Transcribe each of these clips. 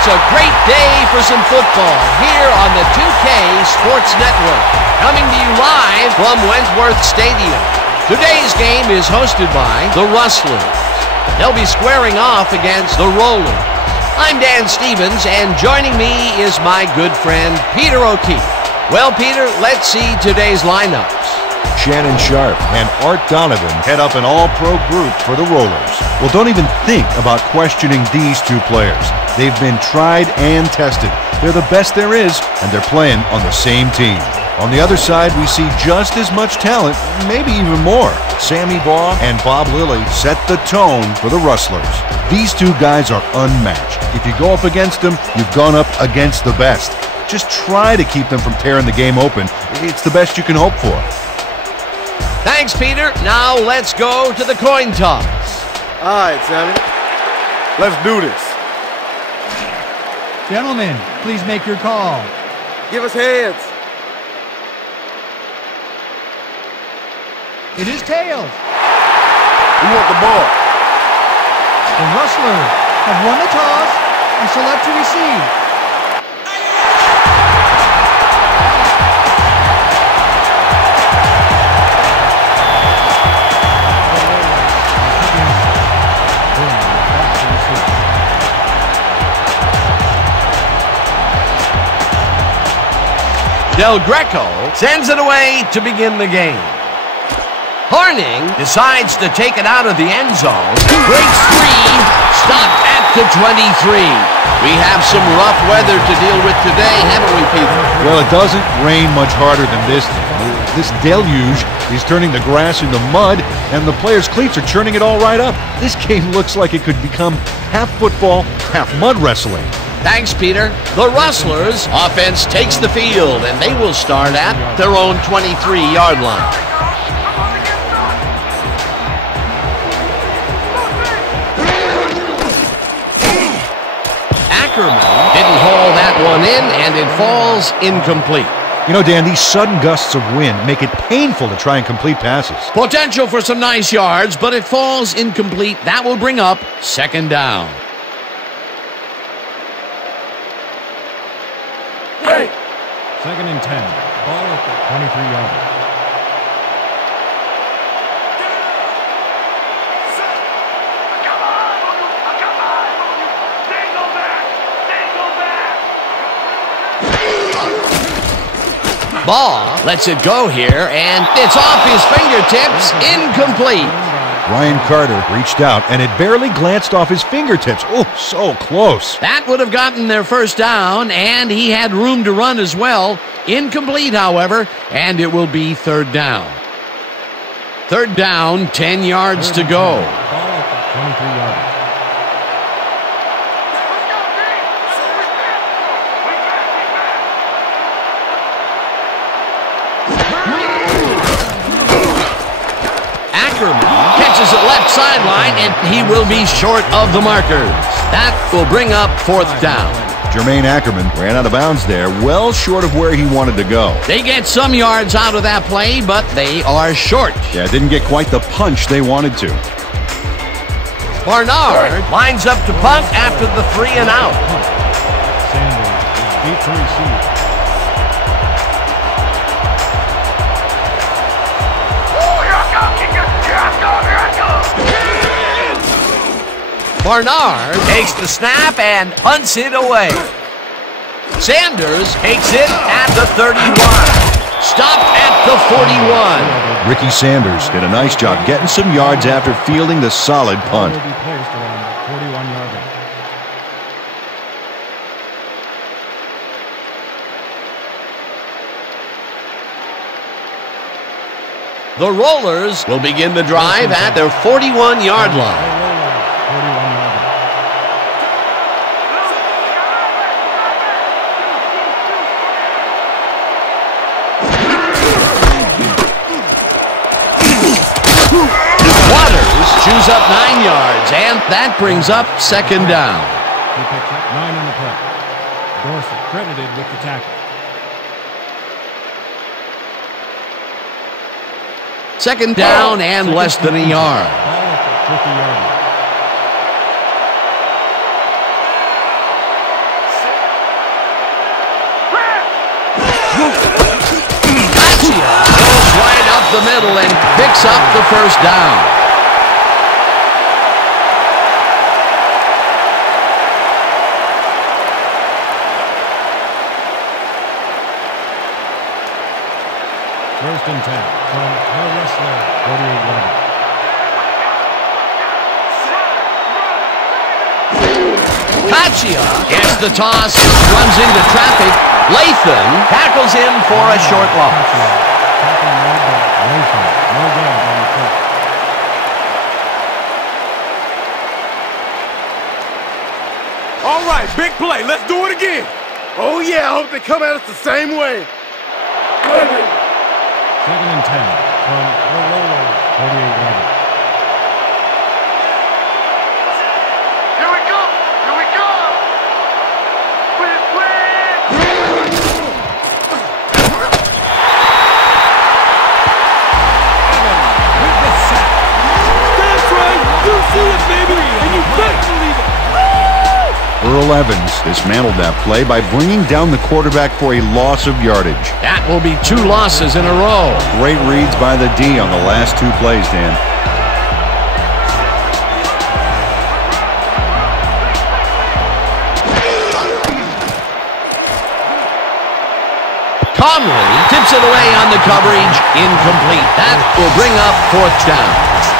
it's a great day for some football here on the 2K Sports Network. Coming to you live from Wentworth Stadium. Today's game is hosted by the Rustlers. They'll be squaring off against the Rollers. I'm Dan Stevens, and joining me is my good friend Peter O'Keefe. Well, Peter, let's see today's lineups. Shannon Sharp and Art Donovan head up an all-pro group for the Rollers. Well, don't even think about questioning these two players. They've been tried and tested. They're the best there is, and they're playing on the same team. On the other side, we see just as much talent, maybe even more. Sammy Baugh and Bob Lilly set the tone for the Rustlers. These two guys are unmatched. If you go up against them, you've gone up against the best. Just try to keep them from tearing the game open. It's the best you can hope for. Thanks, Peter. Now let's go to the coin toss. All right, Sammy. Let's do this. Gentlemen, please make your call. Give us heads. It is tails. We want the ball. The Rustlers have won the toss and select to receive. Del Greco sends it away to begin the game. Horning decides to take it out of the end zone. Breaks free. Stopped at the 23. We have some rough weather to deal with today, haven't we, Peter? Well, it doesn't rain much harder than this. This deluge is turning the grass into mud, and the players' cleats are churning it all right up. This game looks like it could become half football, half mud wrestling. Thanks, Peter. The Rustlers offense takes the field, and they will start at their own 23-yard line. Ackerman didn't haul that one in, and it falls incomplete. You know, Dan, these sudden gusts of wind make it painful to try and complete passes. Potential for some nice yards, but it falls incomplete. That will bring up second down. Second and 10. Ball at the 23-yard line. Baugh lets it go here, and it's off his fingertips, incomplete. Ryan Carter reached out, and it barely glanced off his fingertips. Oh, so close. That would have gotten their first down, and he had room to run as well. Incomplete, however, and it will be third down. Third down, 10 yards to go. Ball at the 23-yard line. Catches it left sideline, and he will be short of the markers. That will bring up fourth down. Jermaine Ackerman ran out of bounds there, well short of where he wanted to go. They get some yards out of that play, but they are short. Yeah, didn't get quite the punch they wanted to. Barnard lines up to punt after the 3 and out. Sanders is beat to receive. Barnard takes the snap and punts it away. Sanders takes it at the 31. Stopped at the 41. Ricky Sanders did a nice job getting some yards after fielding the solid punt. Will be placed around the 41-yard line. The Rollers will begin the drive at their 41-yard line. Chews up 9 yards, and that brings up second down. He picks up 9 on the play. Dorsett credited with the tackle. Second down and less than a yard. Ball at the 50-yard line. the middle and picks up the first down. First and 10 from the Rustlers, 48-yard. Paccia gets the toss, runs into traffic. Lathan tackles him for a short loss. All right, big play. Let's do it again. Oh, yeah, I hope they come at us the same way. Second and 10 from the Rollers, 48-yard. Here we go. Here we go. With the sack. That's right. You see it, baby. And you better believe it. Earl Evans dismantled that play by bringing down the quarterback for a loss of yardage. That will be 2 losses in a row. Great reads by the D on the last 2 plays, Dan. Conley tips it away on the coverage. Incomplete. That will bring up 4th down.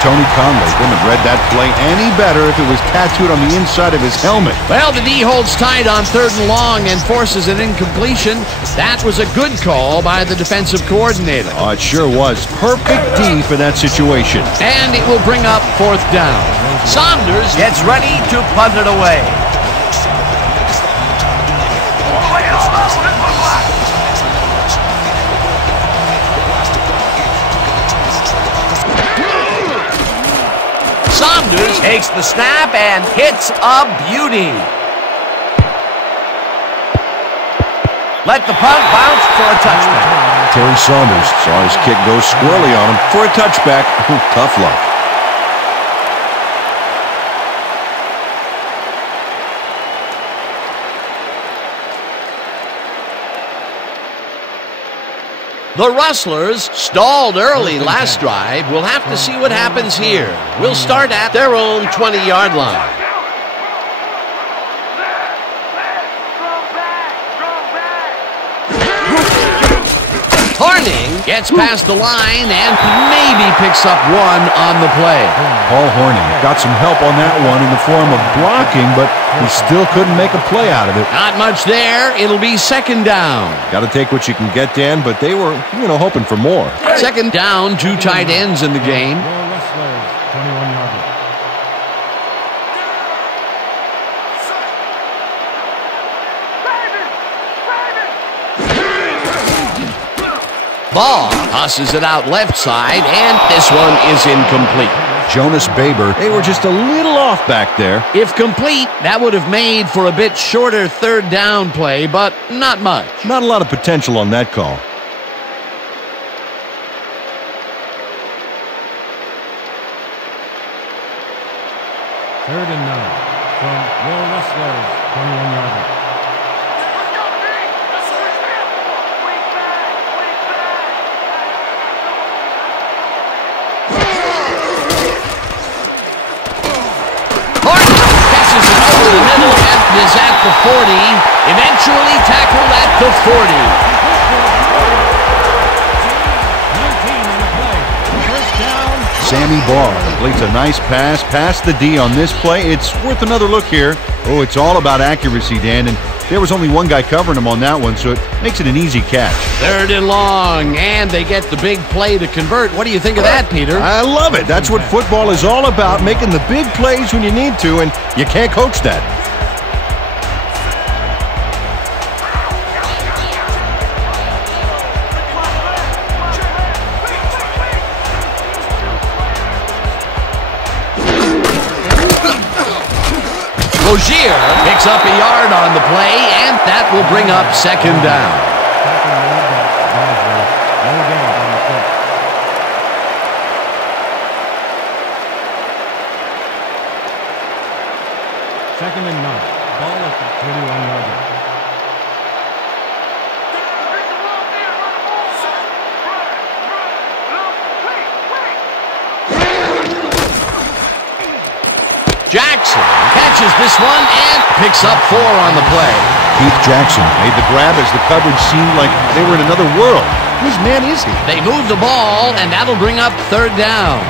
Tony Conley wouldn't have read that play any better if it was tattooed on the inside of his helmet. Well, the D holds tight on 3rd and long and forces an incompletion. That was a good call by the defensive coordinator. Oh, it sure was. Perfect D for that situation. And it will bring up 4th down. Saunders gets ready to punt it away. Saunders takes the snap and hits a beauty. Let the punt bounce for a touchback. Terry Saunders saw his kick go squirrely on him for a touchback. Tough luck. The Rustlers stalled early last drive. We'll have to see what happens here. We'll start at their own 20-yard line. Horning gets past the line and maybe picks up 1 on the play. Paul Horning got some help on that one in the form of blocking, but he still couldn't make a play out of it. Not much there. It'll be 2nd down. Got to take what you can get, Dan, but they were, hoping for more. 2nd down, 2 tight ends in the game. The Rustlers, 21-yard. Ball tosses it out left side, and this one is incomplete. Jonas Baber, they were just a little off back there. If complete, that would have made for a bit shorter 3rd down play, but not much. Not a lot of potential on that call. Third and 9 from the Rustlers, 21-yard. Is at the 40, eventually tackled at the 40. 19 on the play. First down. Sammy Barr completes a nice pass past the D on this play. It's worth another look here. Oh, it's all about accuracy, Dan, and there was only one guy covering him on that one, so it makes it an easy catch. 3rd and long, and they get the big play to convert. What do you think of that, Peter? I love it. That's what football is all about, making the big plays when you need to, and you can't coach that. Rozier picks up a yard on the play, and that will bring up 2nd down. Second and 9. Ball at the 31-yard line. Jackson catches this one and picks up 4 on the play. Keith Jackson made the grab as the coverage seemed like they were in another world. Whose man is he? They move the ball, and that'll bring up 3rd down.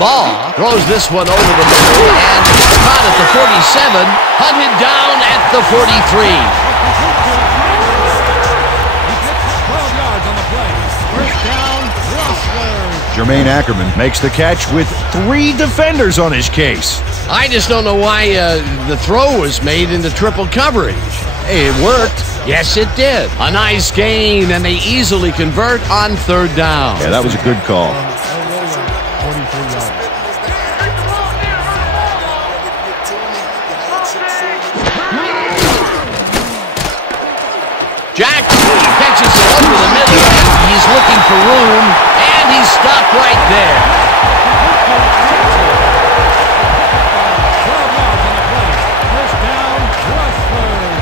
Ball throws this one over the middle and caught at the 47, hunted down at the 43. 12 yards on the play. First down, Rustlers. Jermaine Ackerman makes the catch with 3 defenders on his case. I just don't know why the throw was made into triple coverage. Hey, it worked. Yes, it did. A nice gain, and they easily convert on 3rd down. Yeah, that was a good call. Jackson catches it over the middle, and he's looking for room, and he's stopped right there. 12 yards on the play. First down, Rustlers.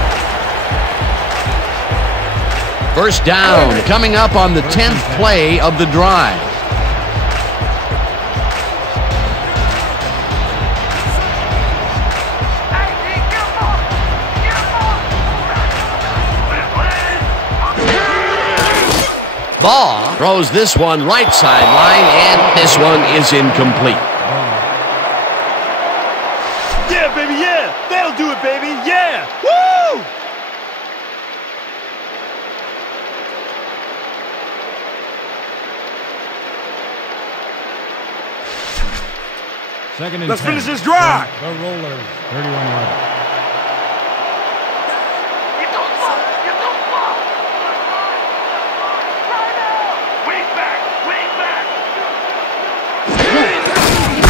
First down coming up on the 10th play of the drive. Ball throws this one right sideline, and this one is incomplete. Yeah, baby, yeah. That'll do it, baby. Yeah. Woo! Second and Let's 10. finish this drive. The Rollers, 31 yards.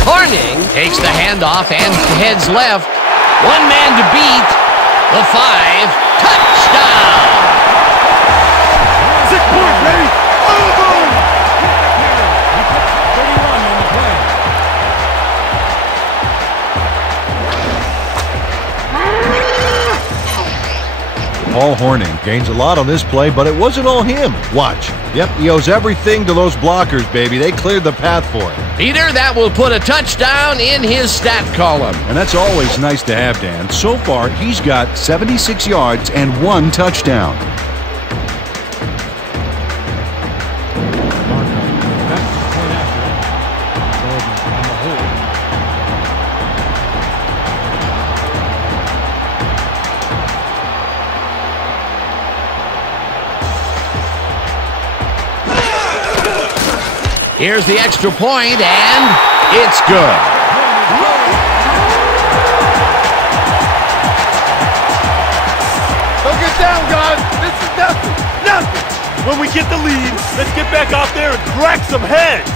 Horning takes the handoff and heads left. 1 man to beat. The 5. Touchdown! 6 points, baby. Oh, boom! 31 on the play. Paul Horning gains a lot on this play, but it wasn't all him. Watch. Yep, he owes everything to those blockers, baby. They cleared the path for him. Peter, that will put a touchdown in his stat column. And that's always nice to have, Dan. So far, he's got 76 yards and 1 touchdown. Here's the extra point, and it's good. Don't get down, guys. This is nothing. Nothing. When we get the lead, let's get back out there and crack some heads.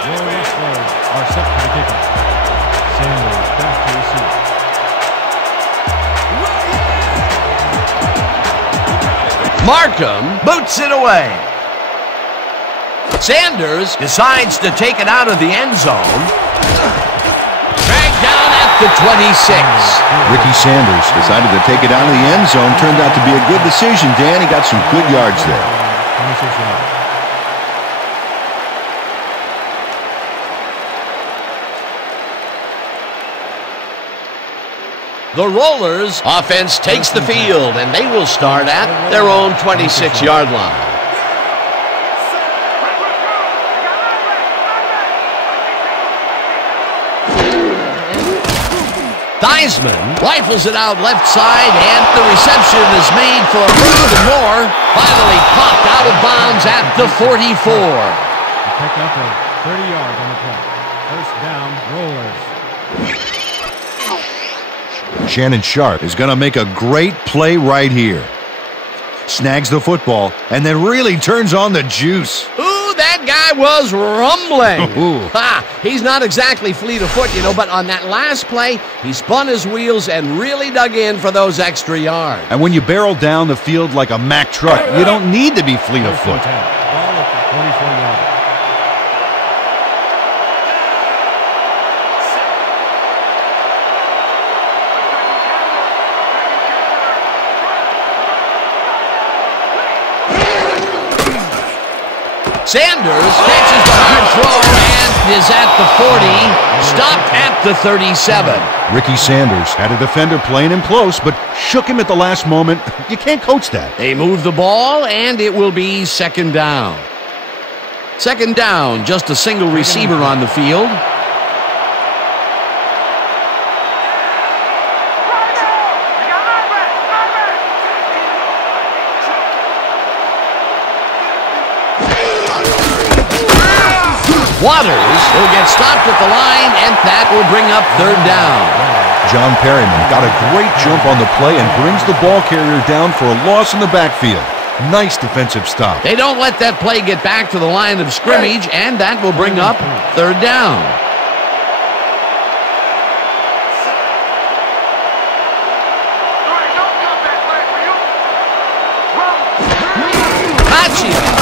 Your Rustlers are set for the kickoff. Sanders back to receive. Markham boots it away. Sanders decides to take it out of the end zone. Dragged down at the 26. Ricky Sanders decided to take it out of the end zone. Turned out to be a good decision, Dan. He got some good yards there. 26 yards. The Rollers offense takes the field, and they will start at their own 26-yard line. Theismann rifles it out left side, and the reception is made for a first and more. Finally popped out of bounds at the 44. He picked up a 30 yards on the play. First down, Rollers. Shannon Sharp is going to make a great play right here. Snags the football and then really turns on the juice. Ooh, that guy guy was rumbling. Ooh. He's not exactly fleet of foot, but on that last play, he spun his wheels and really dug in for those extra yards. And when you barrel down the field like a Mack truck, you don't need to be fleet of foot. Ball at the 44-yard line. Sanders catches the hard throw and is at the 40, stopped at the 37. Ricky Sanders had a defender playing him close, but shook him at the last moment. You can't coach that. They move the ball, and it will be second down. Second down, just a single receiver on the field. Waters will get stopped at the line, and that will bring up third down. John Perryman got a great jump on the play and brings the ball carrier down for a loss in the backfield. Nice defensive stop. They don't let that play get back to the line of scrimmage, and that will bring up third down.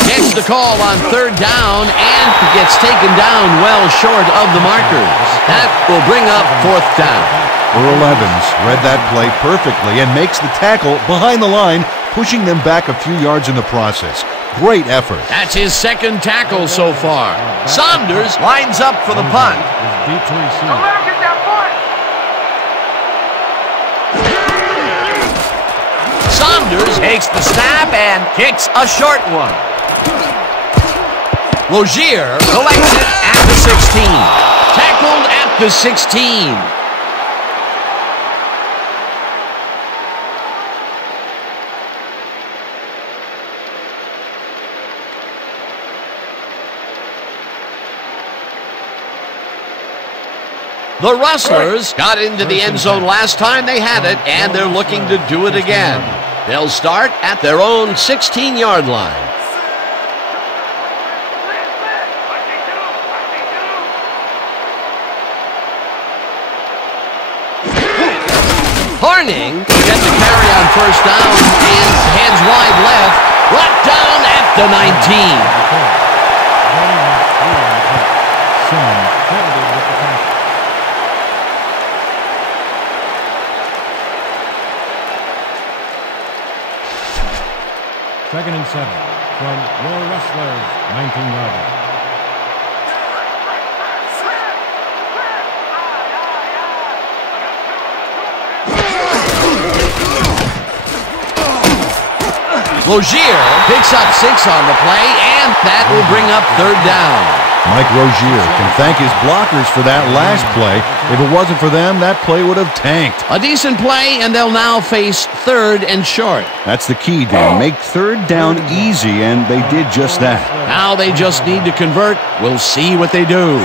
Gets the call on third down and gets taken down well short of the markers. That will bring up fourth down. Earl Evans read that play perfectly and makes the tackle behind the line, pushing them back a few yards in the process. Great effort. That's his second tackle so far. Saunders lines up for the punt. Deep to receive. Saunders takes the snap and kicks a short one. Rozier collects it at the 16. Tackled at the 16. The Rustlers got into the end zone last time they had it, and they're looking to do it again. They'll start at their own 16-yard line. Horning gets the carry on first down and heads wide left, brought down at the 19. Second and 7 from your Rustlers, 19-yard line. Rozier picks up 6 on the play, and that will bring up third down. Mike Rozier can thank his blockers for that last play. If it wasn't for them, that play would have tanked. A decent play, and they'll now face third and short. That's the key, Dan. Make third down easy, and they did just that. Now they just need to convert. We'll see what they do.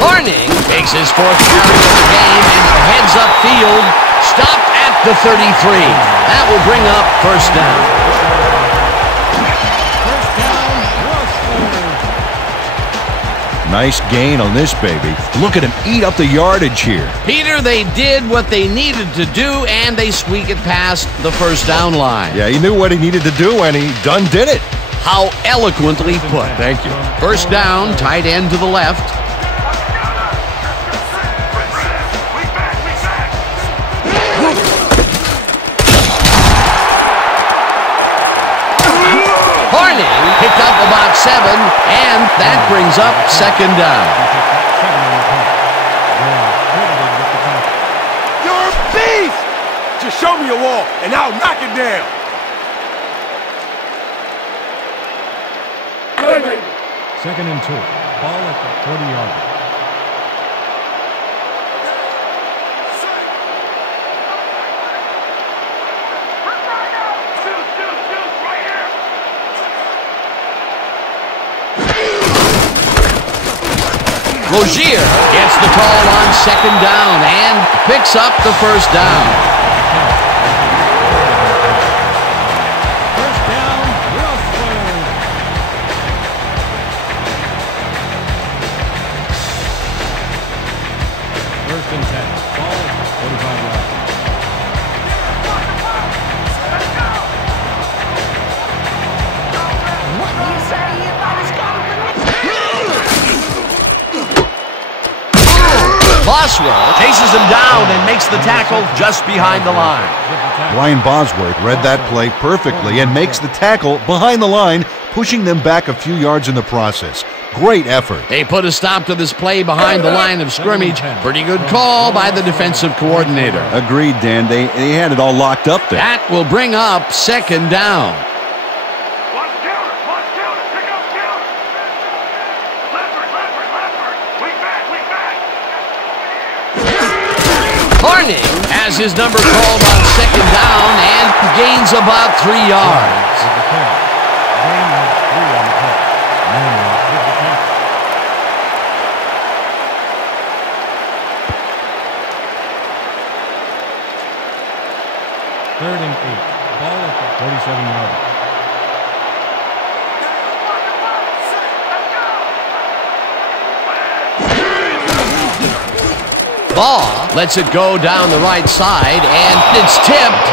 Horning takes his fourth carry of the game and heads upfield, stopped at the 33. That will bring up first down. Nice gain on this baby. Look at him eat up the yardage here. Peter, they did what they needed to do, and they squeak it past the first down line. Yeah, he knew what he needed to do, and he done did it. How eloquently put. Thank you. First down, tight end to the left. Horning picked up about 7, and that brings up second down. You're a beast! Just show me a wall, and I'll knock it down. Second and 2. Ball at the 40-yard line. Rozier gets the call on second down and picks up the first down. First down, Rustlers. First and 10. Ball, 45 yards. Boswell chases him down and makes the tackle just behind the line. Brian Bosworth read that play perfectly and makes the tackle behind the line, pushing them back a few yards in the process. Great effort. They put a stop to this play behind the line of scrimmage. Pretty good call by the defensive coordinator. Agreed, Dan. They had it all locked up there. That will bring up second down. Horning has his number called on second down and gains about 3 yards. Third and 8. Ball at the 37 yards. Ball lets it go down the right side, and it's tipped.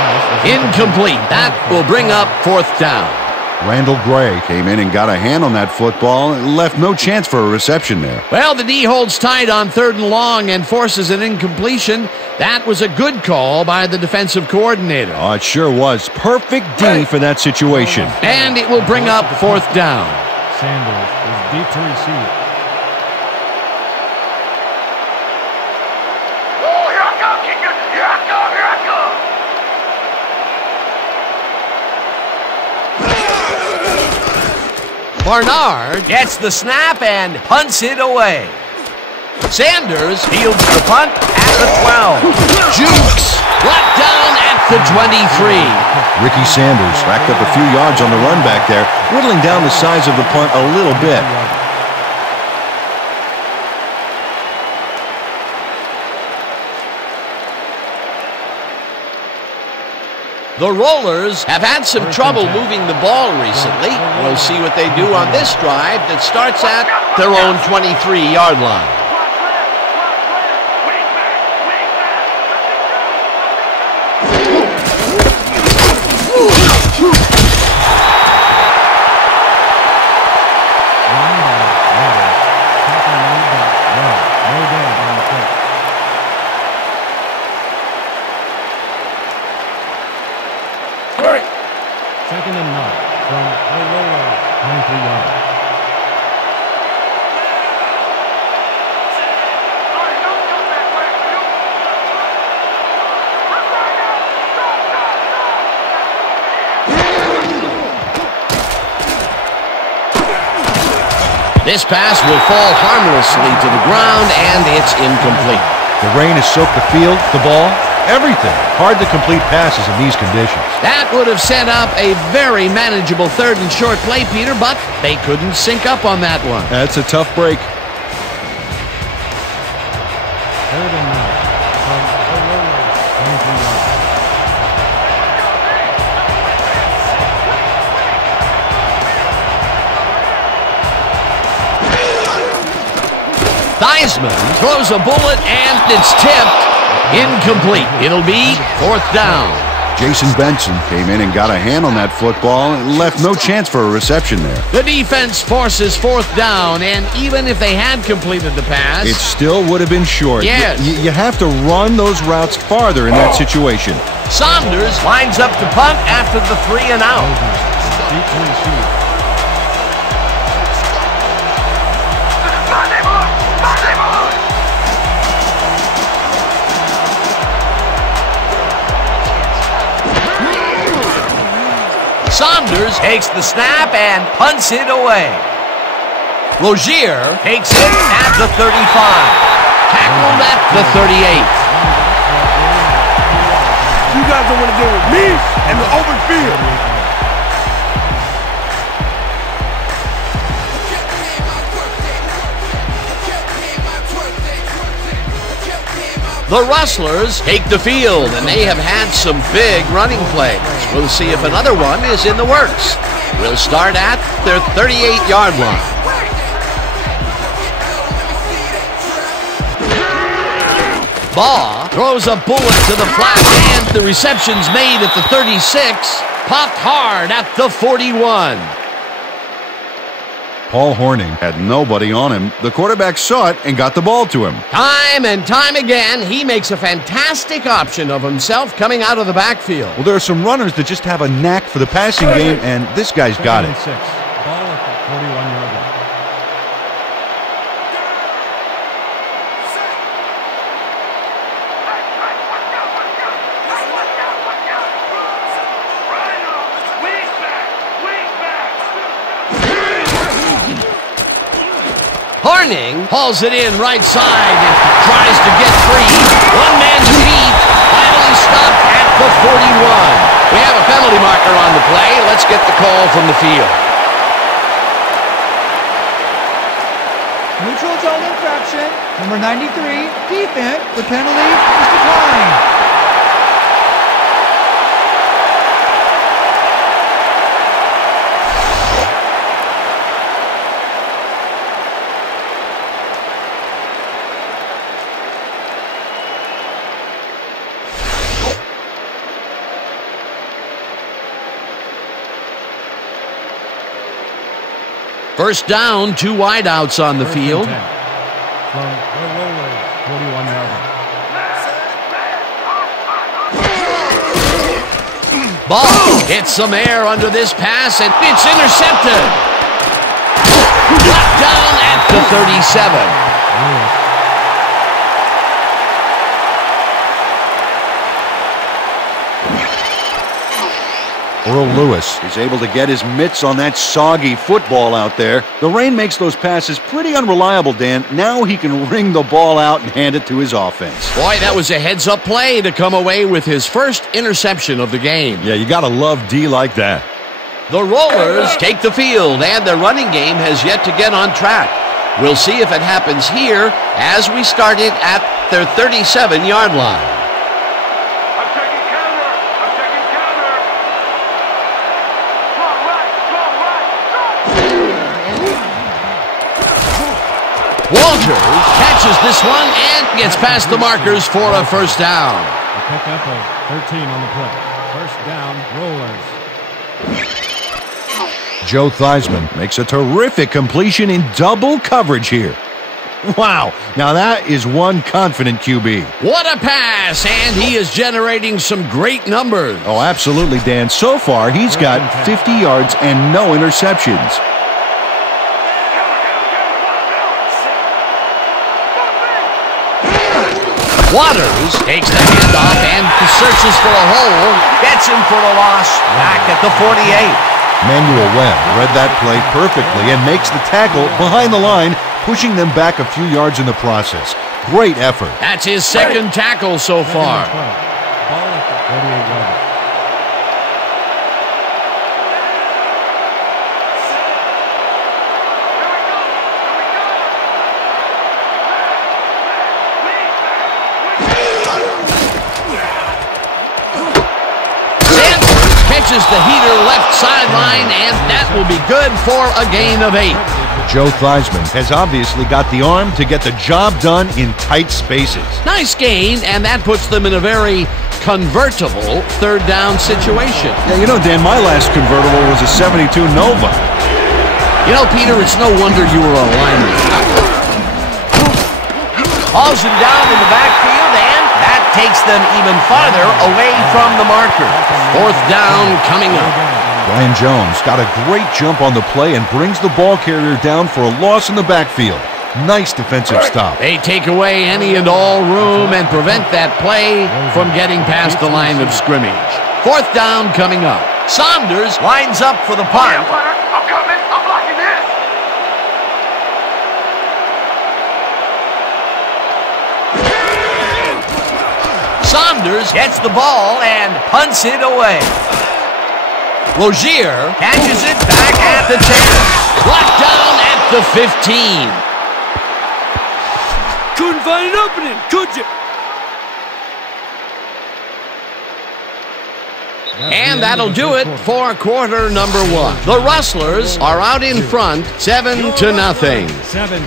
Incomplete. That will bring up fourth down. Randall Gray came in and got a hand on that football and left no chance for a reception there. Well, the D holds tight on third and long and forces an incompletion. That was a good call by the defensive coordinator. Oh, it sure was. Perfect D for that situation. And it will bring up fourth down. Sanders is deep to receive. Barnard gets the snap and punts it away. Sanders fields the punt at the 12. Jukes brought down at the 23. Ricky Sanders racked up a few yards on the run back there, whittling down the size of the punt a little bit. The Rollers have had some trouble moving the ball recently. We'll see what they do on this drive that starts at their own 23-yard line. Second and 9 from the Rollers, 23 yards. This pass will fall harmlessly to the ground, and it's incomplete. The rain has soaked the field, the ball, everything. Hard to complete passes in these conditions. That would have set up a very manageable third and short play, Peter, but they couldn't sync up on that one. That's a tough break. Third and 9 from the Rollers, 23 yards. Theismann throws a bullet, and it's tipped. Incomplete. It'll be fourth down. Jason Benson came in and got a hand on that football and left no chance for a reception there. The defense forces fourth down, and even if they had completed the pass, It still would have been short. Yes. You have to run those routes farther in that situation. Saunders lines up to punt after the 3 and out. Deep to receive. Saunders takes the snap and punts it away. Rozier takes it at the 35. Tackled at the 38. You guys don't want to deal with me and the open field. The Rustlers take the field, and they have had some big running plays. We'll see if another one is in the works. We'll start at their 38-yard line. Baugh throws a bullet to the flat, and the reception's made at the 36, popped hard at the 41. Paul Hornung had nobody on him. The quarterback saw it and got the ball to him. Time and time again, he makes a fantastic option of himself coming out of the backfield. Well, there are some runners that just have a knack for the passing game, and this guy's got it. 6. Ball at the 41-yard line. Hornung hauls it in right side and tries to get free. One man to beat. Finally stopped at the 41. We have a penalty marker on the play. Let's get the call from the field. Neutral zone infraction. Number 93, defense. The penalty is declined. First down, 2 wideouts on the field. From the Rollers, 41-yard line. Ball hits some air under this pass, and it's intercepted. Knocked down at the 37. Earl Lewis is able to get his mitts on that soggy football out there. The rain makes those passes pretty unreliable, Dan. Now he can wring the ball out and hand it to his offense. Boy, that was a heads-up play to come away with his first interception of the game. Yeah, you gotta love D like that. The Rollers take the field, and their running game has yet to get on track. We'll see if it happens here as we started at their 37-yard line. Walters catches this one and gets past the markers for a first down. A pickup of 13 on the play. First down, Rollers. Joe Theismann makes a terrific completion in double coverage here. Wow, now that is one confident QB. What a pass, and he is generating some great numbers. Oh, absolutely, Dan. So far, he's got 50 yards and no interceptions. Waters takes the handoff and searches for a hole. Gets him for a loss back at the 48. Manuel Webb read that play perfectly and makes the tackle behind the line, pushing them back a few yards in the process. Great effort. That's his second tackle so far. Ball at the 48-yard line. Catches the heater left sideline, and that will be good for a gain of 8. Joe Theismann has obviously got the arm to get the job done in tight spaces. Nice gain, and that puts them in a very convertible third down situation. Yeah, you know, Dan, my last convertible was a 72 Nova. You know, Peter, it's no wonder you were a lineman. Hauls him down in the backfield, and that takes them even farther away from the marker. Fourth down coming up. Brian Jones got a great jump on the play and brings the ball carrier down for a loss in the backfield. Nice defensive stop. They take away any and all room and prevent that play from getting past the line of scrimmage. Fourth down coming up. Saunders lines up for the punt. I'm coming. I'm blocking this. Saunders gets the ball and punts it away. Rozier catches it back at the 10. Blocked down at the 15. Couldn't find an opening, could you? And that'll do it for quarter number one. The Rustlers are out in front, 7-0. 7.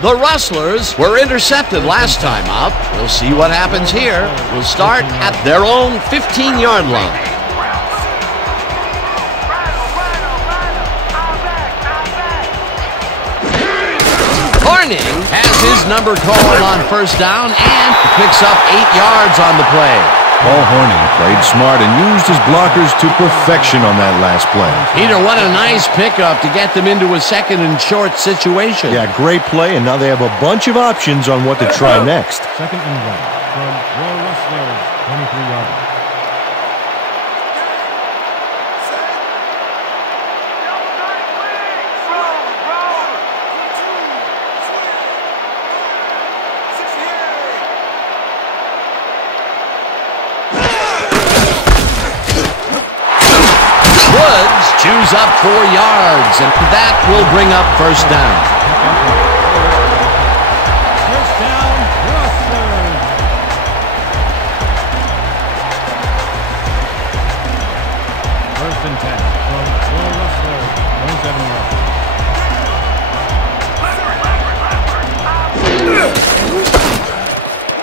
The Rustlers were intercepted last time out. We'll see what happens here. We'll start at their own 15-yard line. Horning has his number called on first down and picks up 8 yards on the play. Paul Horning played smart and used his blockers to perfection on that last play. Peter, what a nice pickup to get them into a second and short situation. Yeah, great play, and now they have a bunch of options on what to try next. 2nd and 1 from your Rustlers, 23 yards. Woods chews up 4 yards, and that will bring up first down. First down, Rustlers. First and 10 from your Rustlers, 27 yards.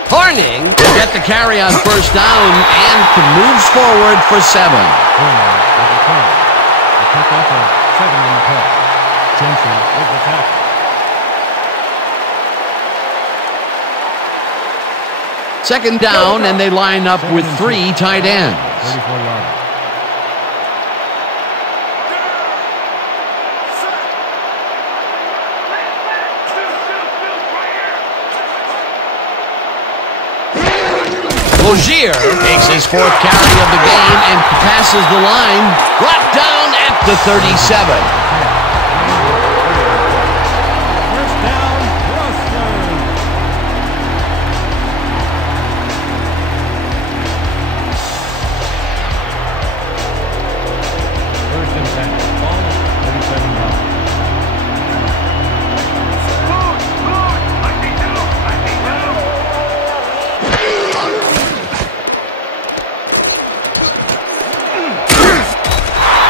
Horning will get the carry on first down and moves forward for 7. The pickup of 7 on the play. Jensen with the tackle. Second down, and they line up with 3 tight ends. 34 yards. Logier takes his 4th carry of the game and passes the line. Brought down at the 37. First down, Rustlers. First and 10. Ball, 37 yards.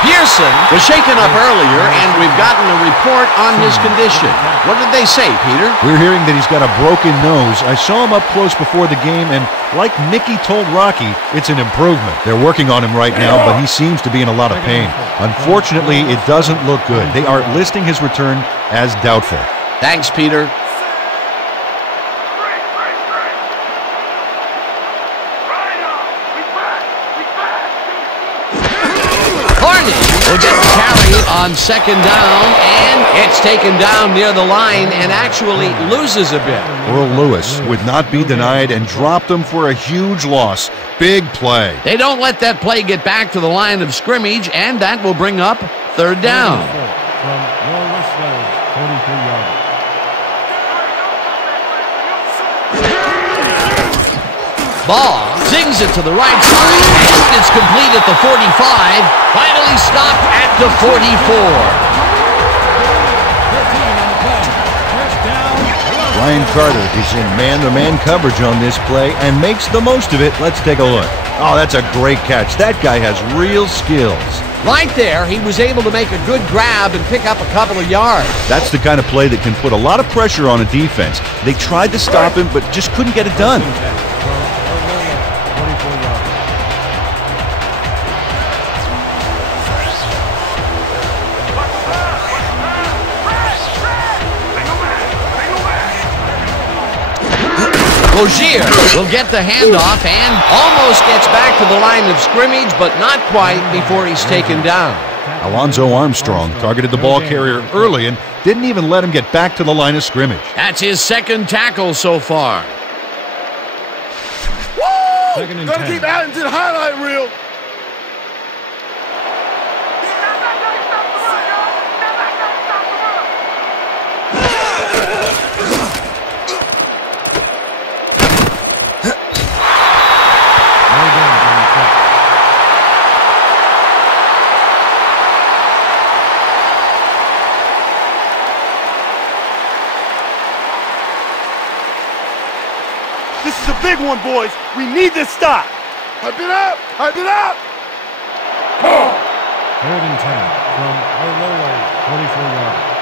Pearson was shaken up earlier, and we've gotten a report on his condition. What did they say, Peter? We're hearing that he's got a broken nose. I saw him up close before the game, and like Mickey told Rocky, it's an improvement. They're working on him right now, but he seems to be in a lot of pain. Unfortunately, it doesn't look good. They are listing his return as doubtful. Thanks, Peter. Will get the carry on second down, and it's taken down near the line and actually loses a bit. Earl Lewis would not be denied and dropped them for a huge loss. Big play. They don't let that play get back to the line of scrimmage, and that will bring up third down. From your Rustlers, 43 yards. Ball zings it to the right side, and it's complete at the 45. Finally stopped at the 44. 13 on the play. First down. Ryan Carter is in man-to-man coverage on this play and makes the most of it. Let's take a look. Oh, that's a great catch. That guy has real skills. Right there, he was able to make a good grab and pick up a couple of yards. That's the kind of play that can put a lot of pressure on a defense. They tried to stop him, but just couldn't get it done. Logier will get the handoff and almost gets back to the line of scrimmage, but not quite before he's taken down. Alonzo Armstrong targeted the ball carrier early and didn't even let him get back to the line of scrimmage. That's his 2nd tackle so far. Woo! Gotta keep adding to the highlight reel. one, boys. We need this stop. Hype it up! Hype it up! 3rd and 10 from Orlolo, 44 yards.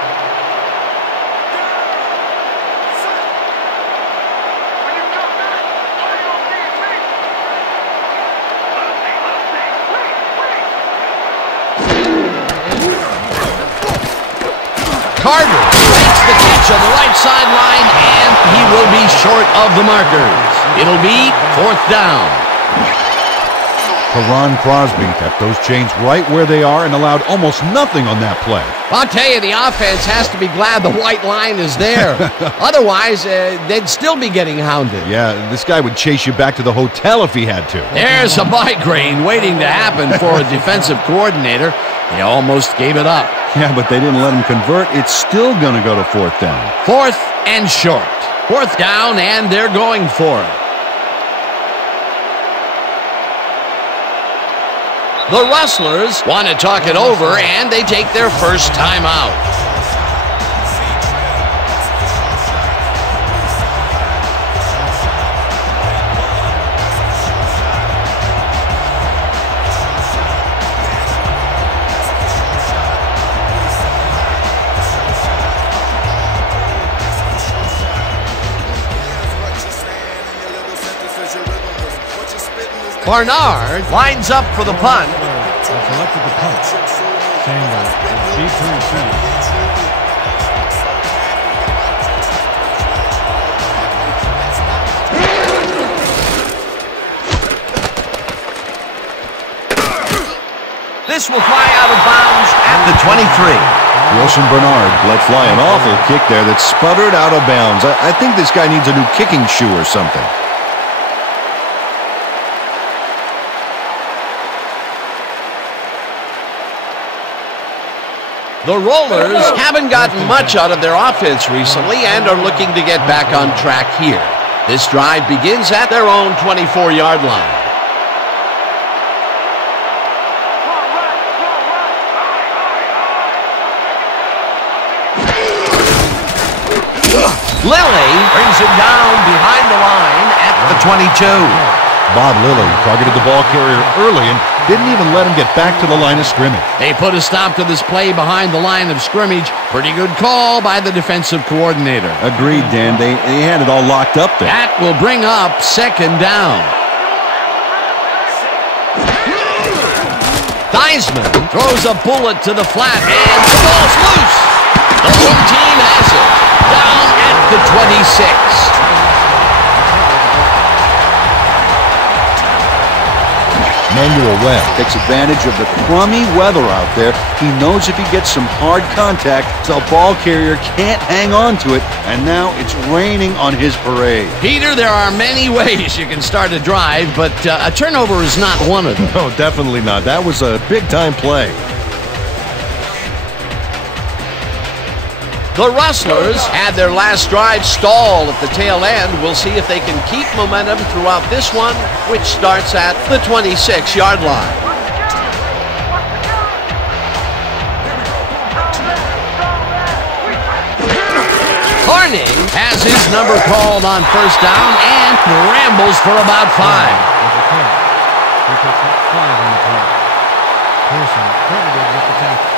Carter makes the catch on the right sideline, and he will be short of the markers. It'll be 4th down. Karan Crosby kept those chains right where they are and allowed almost nothing on that play. I'll tell you, the offense has to be glad the white line is there. Otherwise, they'd still be getting hounded. Yeah, this guy would chase you back to the hotel if he had to. There's a migraine waiting to happen for a defensive coordinator. They almost gave it up. Yeah, but they didn't let him convert. It's still going to go to 4th down. 4th and short. 4th down, and they're going for it. The Rustlers want to talk it over, and they take their first timeout. Barnard lines up for the punt. Selected the punt. Sanders is deep to receive. This will fly out of bounds at the 23. Wilson Bernard let fly an awful kick there that sputtered out of bounds. I think this guy needs a new kicking shoe or something. The Rollers haven't gotten much out of their offense recently and are looking to get back on track here. This drive begins at their own 24-yard line. Lilly brings him down behind the line at the 22. Bob Lilly targeted the ball carrier early and didn't even let him get back to the line of scrimmage. They put a stop to this play behind the line of scrimmage. Pretty good call by the defensive coordinator. Agreed, Dan. They had it all locked up there. That will bring up 2nd down. Theismann throws a bullet to the flat, and the ball's loose. The home team has it. Down at the 26. Manuel Webb takes advantage of the crummy weather out there. He knows if he gets some hard contact, the ball carrier can't hang on to it, and now it's raining on his parade. Peter, there are many ways you can start a drive, but a turnover is not one of them. No, definitely not. That was a big-time play. The Rustlers had their last drive stall at the tail end. We'll see if they can keep momentum throughout this one, which starts at the 26-yard line. Corning has his number called on 1st down and rambles for about 5. He picks up 5 on the play. Pearson credited with the tackle.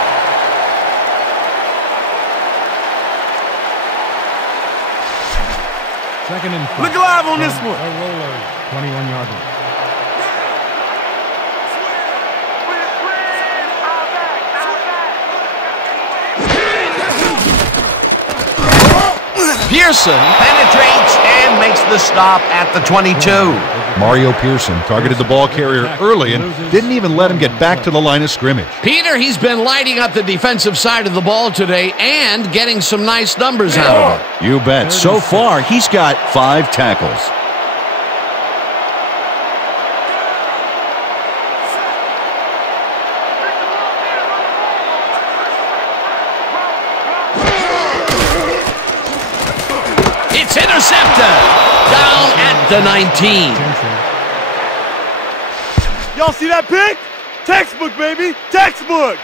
Second and 5. Look alive on this one. A roller, 21-yard line. Pearson penetrates and makes the stop at the 22. Mario Pearson targeted the ball carrier early and didn't even let him get back to the line of scrimmage. Peter, he's been lighting up the defensive side of the ball today and getting some nice numbers out of it. You bet. So far, he's got 5 tackles. It's intercepted. Down at the 19. Y'all see that pick? Textbook, baby! Textbook!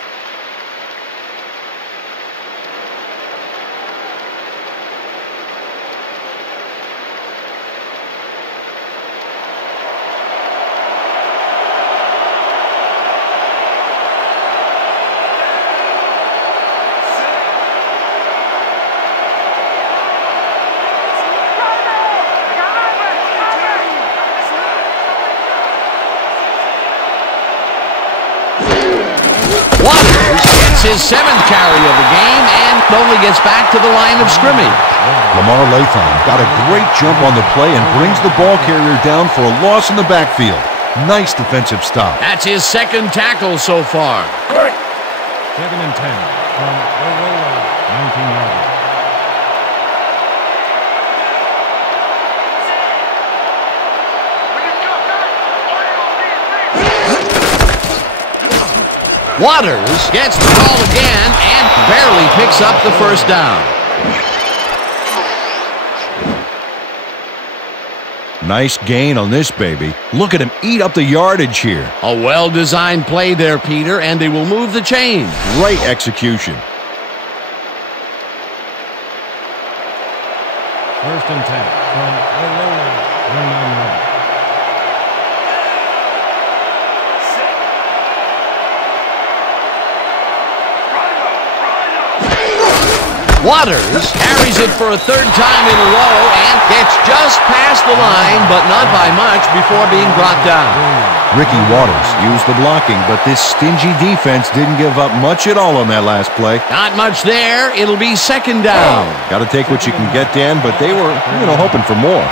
Waters gets his 7th carry of the game and only gets back to the line of scrimmage. Lamar Latham got a great jump on the play and brings the ball carrier down for a loss in the backfield. Nice defensive stop. That's his 2nd tackle so far. 2nd and 10 from the Roller, 19 yards. Waters gets the call again and barely picks up the 1st down. Nice gain on this baby. Look at him eat up the yardage here. A well-designed play there, Peter, and they will move the chains. Great execution. 1st and 10 from the Roller, 29 yards. Waters carries it for a 3rd time in a row and gets just past the line, but not by much before being brought down. Ricky Waters used the blocking, but this stingy defense didn't give up much at all on that last play. Not much there. It'll be 2nd down. Got to take what you can get, Dan, but they were, hoping for more.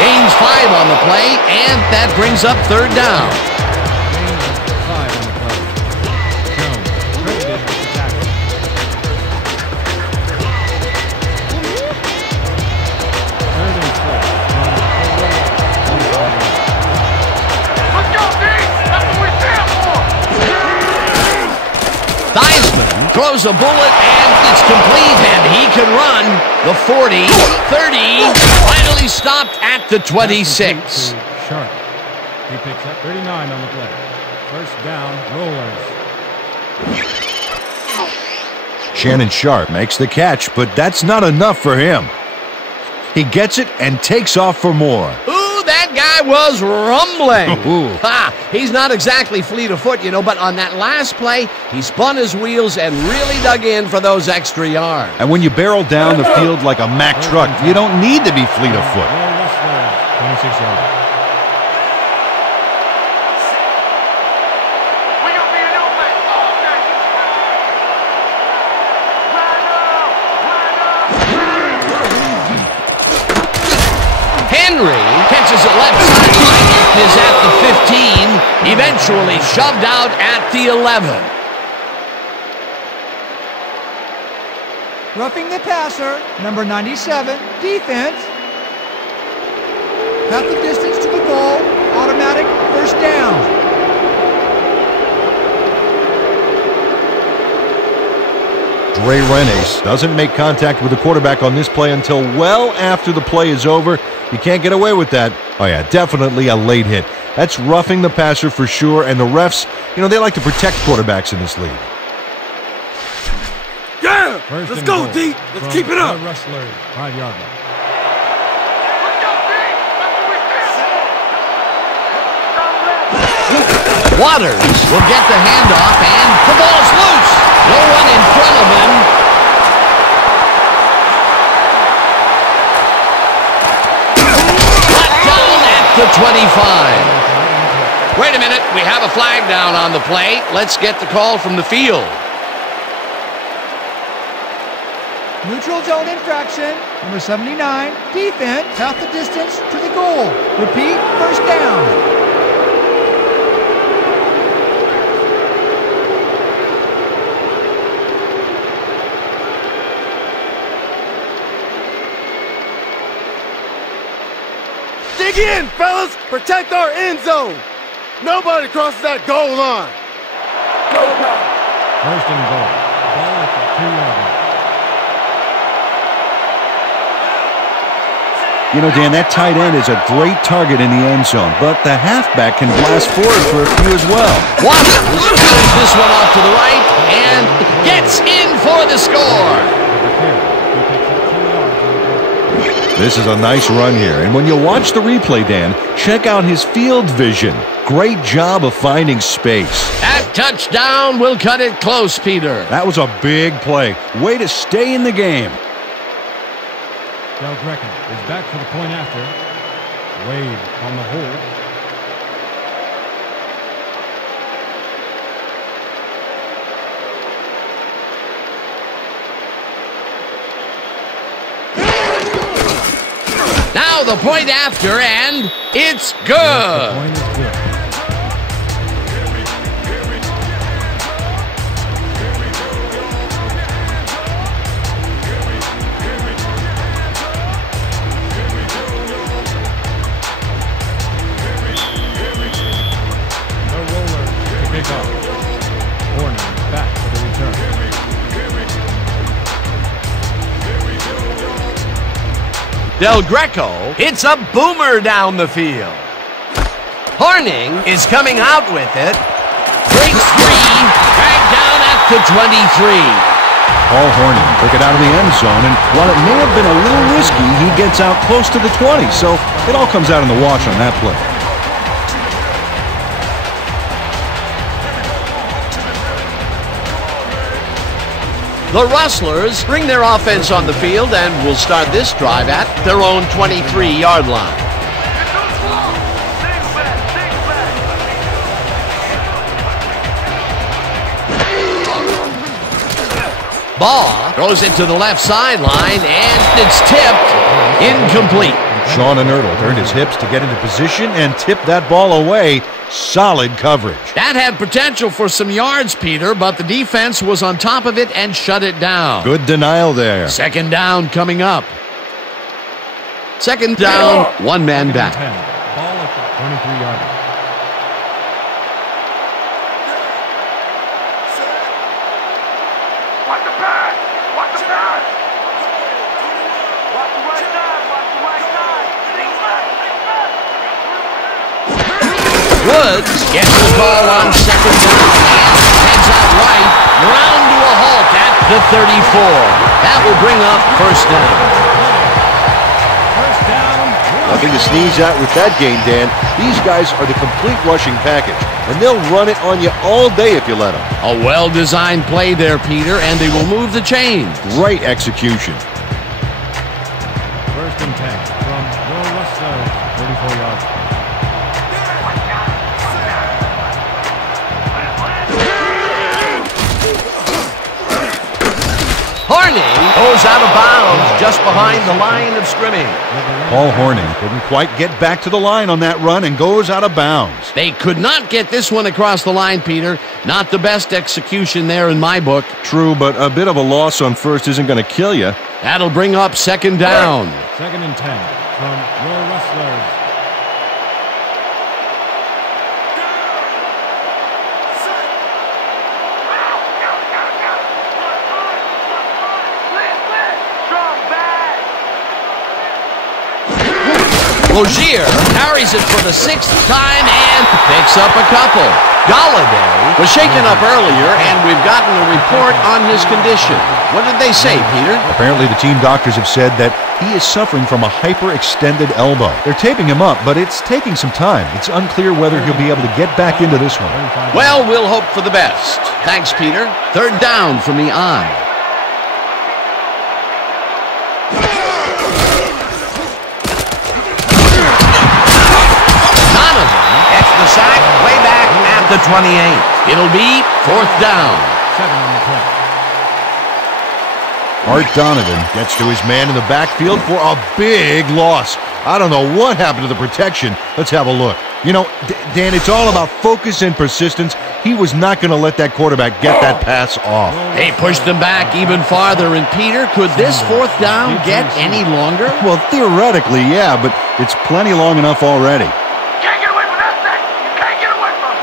Gains 5 on the play, and that brings up 3rd down. 5 on the play. Jones credited with the tackle. 3rd and 4 from the Roller, 25 yards. Let's go, D! That's what we're there for! Theismann throws a bullet, and it's complete, and he can run. The 40, 30, finally stopped at the 26. Sharp. He picks up 39 on the play. 1st down, Rollers. Shannon Sharp makes the catch, but that's not enough for him. He gets it and takes off for more. Ooh, that guy was rumbling. Ooh. He's not exactly fleet of foot, but on that last play, he spun his wheels and really dug in for those extra yards. And when you barrel down the field like a Mack truck, you don't need to be fleet of foot. Rustlers, 26 yards. We got me an open all day! Henry catches it left sideline, is at the 15, eventually shoved out at the 11. Roughing the passer, number 97, defense. Half the distance to the goal, automatic 1st down. Dre Renes doesn't make contact with the quarterback on this play until well after the play is over. You can't get away with that. Oh yeah, definitely a late hit. That's roughing the passer for sure, and the refs, they like to protect quarterbacks in this league. Yeah! 1st Let's and go, goal D! Let's keep it up! The Rustlers, 5-yard line. Let's go, D! That's what we're there for! Waters will get the handoff, and the ball's loose. No one in front of him. Brought down at the 25. Wait a minute, we have a flag down on the play. Let's get the call from the field. Neutral zone infraction, number 79, defense, half the distance to the goal. Repeat, 1st down. Dig in, fellas! Protect our end zone! Nobody crosses that goal line! 1st and goal. Ball at the 2-yard line. Dan, that tight end is a great target in the end zone, but the halfback can blast forward for a few as well. Waters throws this one off to the right and gets in for the score. This is a nice run here, and when you watch the replay, Dan, check out his field vision. Great job of finding space. That touchdown will cut it close, Peter. That was a big play. Way to stay in the game. Del Greco is back for the point after. Wade on the hold. Now the point after, and it's good. The point is good. The Rollers to pick up. Horner back for the return. Del Greco hits a boomer down the field. Horning is coming out with it. Breaks free, dragged down at the 23. Paul Horning took it out of the end zone, and while it may have been a little risky, he gets out close to the 20, so it all comes out in the wash on that play. The Rustlers bring their offense on the field and will start this drive at their own 23-yard line. Ball throws it to the left sideline, and it's tipped. Incomplete. Sean Inertle turned his hips to get into position and tipped that ball away. Solid coverage. That had potential for some yards, Peter, but the defense was on top of it and shut it down. Good denial there. Second down coming up. Second down, one man back. 10. Ball at the 23-yard line. Watch the pass! Watch the pass! Watch the right side! Watch the right side! Think left! Think left! Woods gets the call on second down and heads out right, round to a halt at the 34. That will bring up first down. First down. Nothing to sneeze at with that game, Dan. These guys are the complete rushing package, and they'll run it on you all day if you let them. A well-designed play there, Peter, and they will move the chains. Great execution. First and 10 from the Rustlers, 34 yards. Horning goes out of bounds just behind the line of scrimmage. Paul Horning couldn't quite get back to the line on that run and goes out of bounds. They could not get this one across the line, Peter. Not the best execution there in my book. True, but a bit of a loss on first isn't going to kill you. That'll bring up second down. Second and 10 from your Rustlers. Logier carries it for the 6th time and picks up a couple. Galladay was shaken up earlier, and we've gotten a report on his condition. What did they say, Peter? Apparently the team doctors have said that he is suffering from a hyperextended elbow. They're taping him up, but it's taking some time. It's unclear whether he'll be able to get back into this one. Well, we'll hope for the best. Thanks, Peter. Third down from the eye. The sack way back at the 28. It'll be fourth down. 7 on the play. Art Donovan gets to his man in the backfield for a big loss. I don't know what happened to the protection. Let's have a look. You know, Dan, it's all about focus and persistence. He was not going to let that quarterback get that pass off. They pushed him back even farther, and Peter, could this fourth down get any longer? Well, theoretically, yeah, but it's plenty long enough already. Can't get away from that thing! You can't get away from it!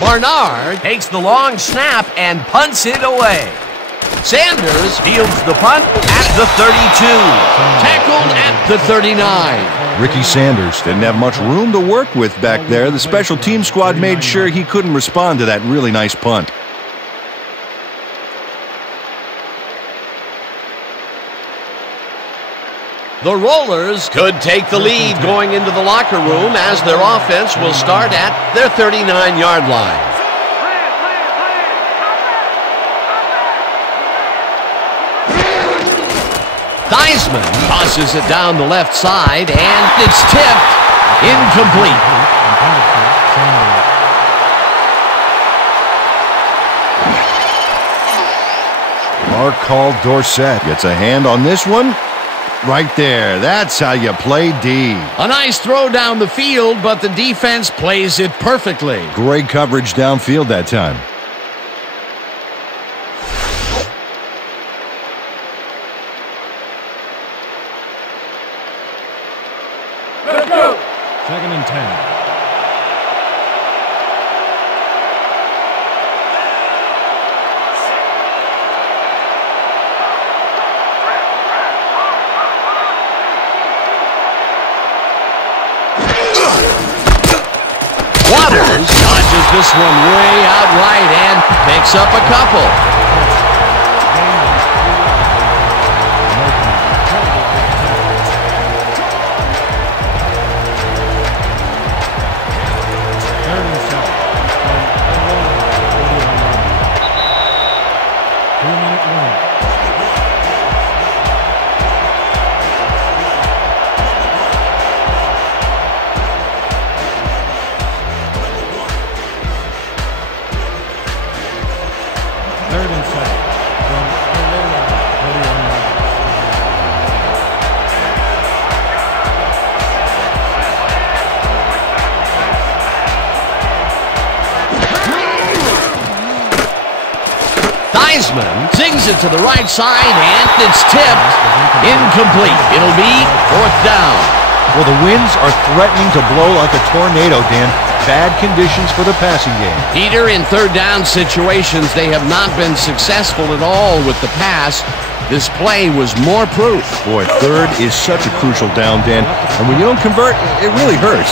Barnard takes the long snap and punts it away. Sanders fields the punt at the 32. Tackled at the 39. Ricky Sanders didn't have much room to work with back there. The special team squad made sure he couldn't respond to that really nice punt. The Rollers could take the lead going into the locker room as their offense will start at their 39-yard line. Theismann tosses it down the left side, and it's tipped. Incomplete. Our call Dorsett gets a hand on this one. Right there. That's how you play D. A nice throw down the field, but the defense plays it perfectly. Great coverage downfield that time. Let's go. 2nd and 10. Waters dodges this one way out right and picks up a couple. Theismann zings it to the right side, and it's tipped. Incomplete. It'll be 4th down. Well, the winds are threatening to blow like a tornado, Dan. Bad conditions for the passing game. Peter, in 3rd down situations, they have not been successful at all with the pass. This play was more proof. Boy, 3rd is such a crucial down, Dan. And when you don't convert, it really hurts.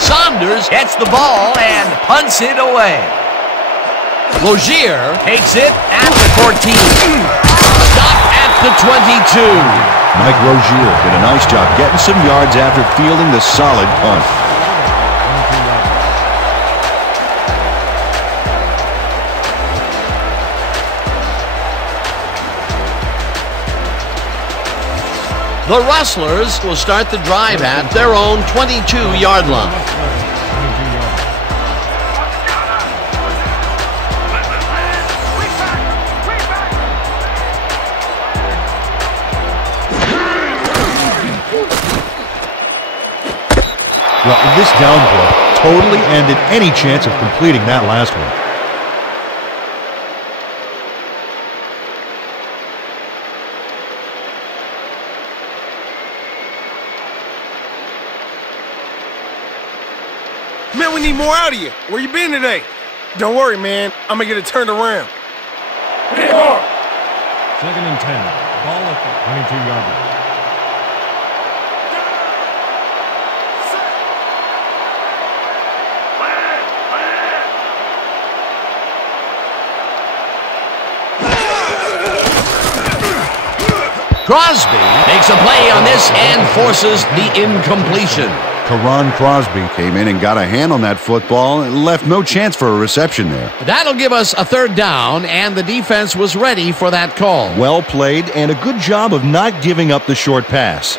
Saunders gets the ball and punts it away. Logier takes it at the 14. Stop at the 22. Mike Rozier did a nice job getting some yards after fielding the solid punt. The Rustlers will start the drive at their own 22-yard line. Well, this down blow totally ended any chance of completing that last one. Man, we need more out of you. Where you been today? Don't worry, man. I'm gonna get it turned around. 2nd and 10. Ball at the 22-yard line. Crosby makes a play on this and forces the incompletion. Karan Crosby came in and got a hand on that football and left no chance for a reception there. That'll give us a 3rd down, and the defense was ready for that call. Well played and a good job of not giving up the short pass.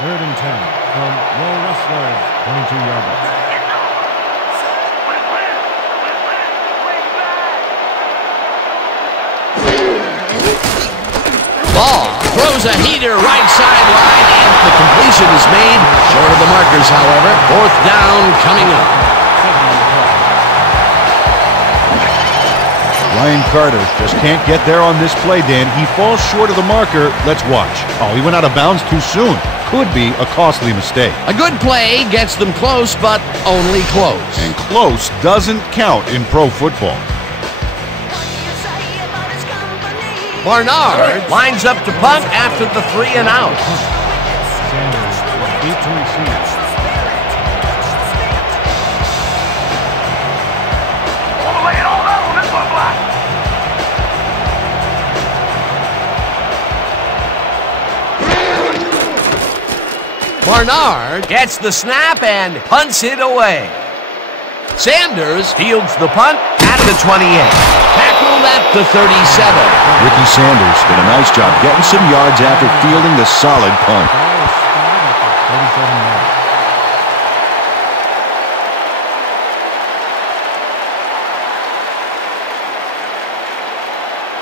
3rd and 10 from the Rustlers, 22-yard line. Ball throws a heater right sideline, and the completion is made short of the markers, however. 4th down coming up. Ryan Carter just can't get there on this play, Dan. He falls short of the marker. Let's watch. Oh, he went out of bounds too soon. Could be a costly mistake. A good play gets them close, but only close. And close doesn't count in pro football. Barnard lines up to punt after the 3 and out. Sanders is deep to receive. Lay it all out on this one, Black. Barnard gets the snap and punts it away. Sanders fields the punt at the 28. Tackled at the 37. Ricky Sanders did a nice job getting some yards after fielding the solid punt. Ball is spotted at the 37 yard.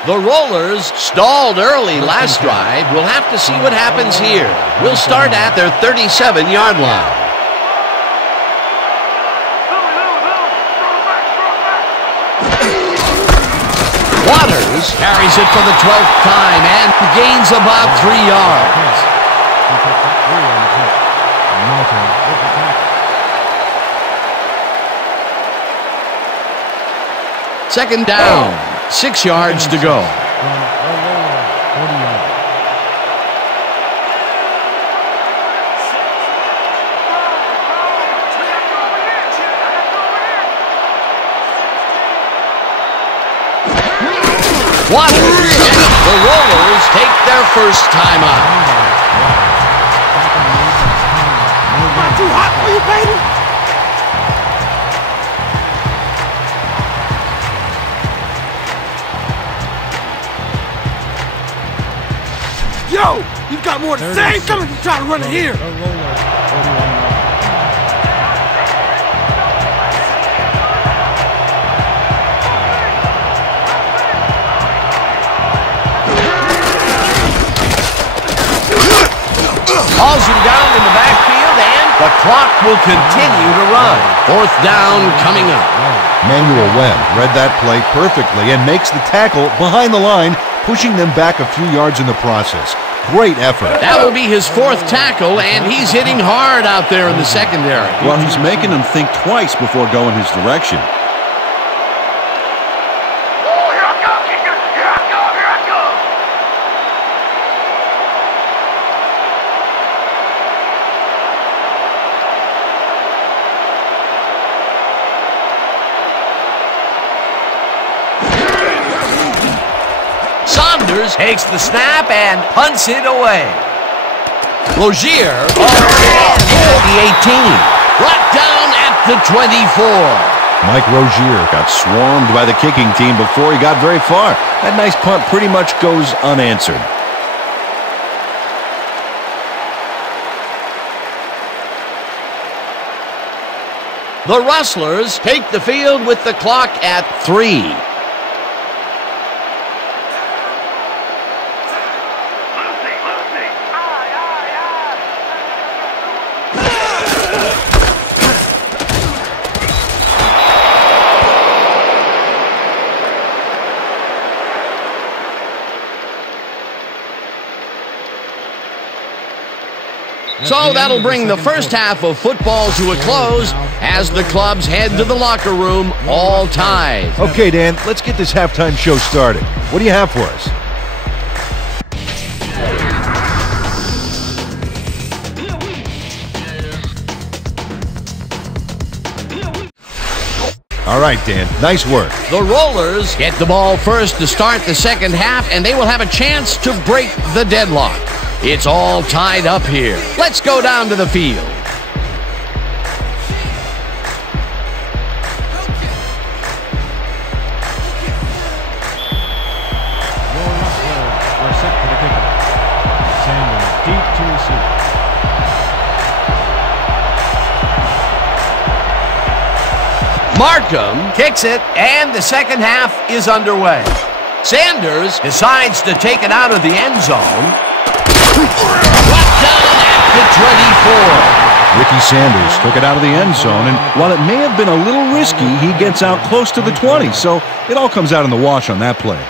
The Rollers stalled early last drive. We'll have to see what happens here. We'll start at their 37-yard line. Waters carries it for the 12th time and gains about 3 yards. He picks up 3 on the play. Malcolm with the tackle. Second down. 6 yards to go. From the Rollers 40 yards. Waters. The Rollers take their first time out. Not too hot for you, baby. Yo, you got more to say? Come and try to run it here. The Rollers 41 yards. Hauls him down in the backfield, and the clock will continue to run. Fourth down coming up. Manuel Webb read that play perfectly and makes the tackle behind the line, pushing them back a few yards in the process. Great effort. That will be his fourth tackle, and he's hitting hard out there in the secondary. Well, he's making them think twice before going his direction. Oh, here I come, kicker. Here I come, here I come. Saunders takes the snap and punts it away. Rozier at the 18. Brought down at the 24. Mike Rozier got swarmed by the kicking team before he got very far. That nice punt pretty much goes unanswered. The Rustlers take the field with the clock at 3. So that'll bring the first half of football to a close as the clubs head to the locker room, all tied. Okay, Dan, let's get this halftime show started. What do you have for us? All right, Dan, nice work. The Rollers get the ball first to start the second half, and they will have a chance to break the deadlock. It's all tied up here. Let's go down to the field. Your Rustlers are set for the kickoff. Sanders deep to receive. Markham kicks it, and the second half is underway. Sanders decides to take it out of the end zone. Brought down at the 24. Ricky Sanders took it out of the end zone, and while it may have been a little risky, he gets out close to the 20, so it all comes out in the wash on that play.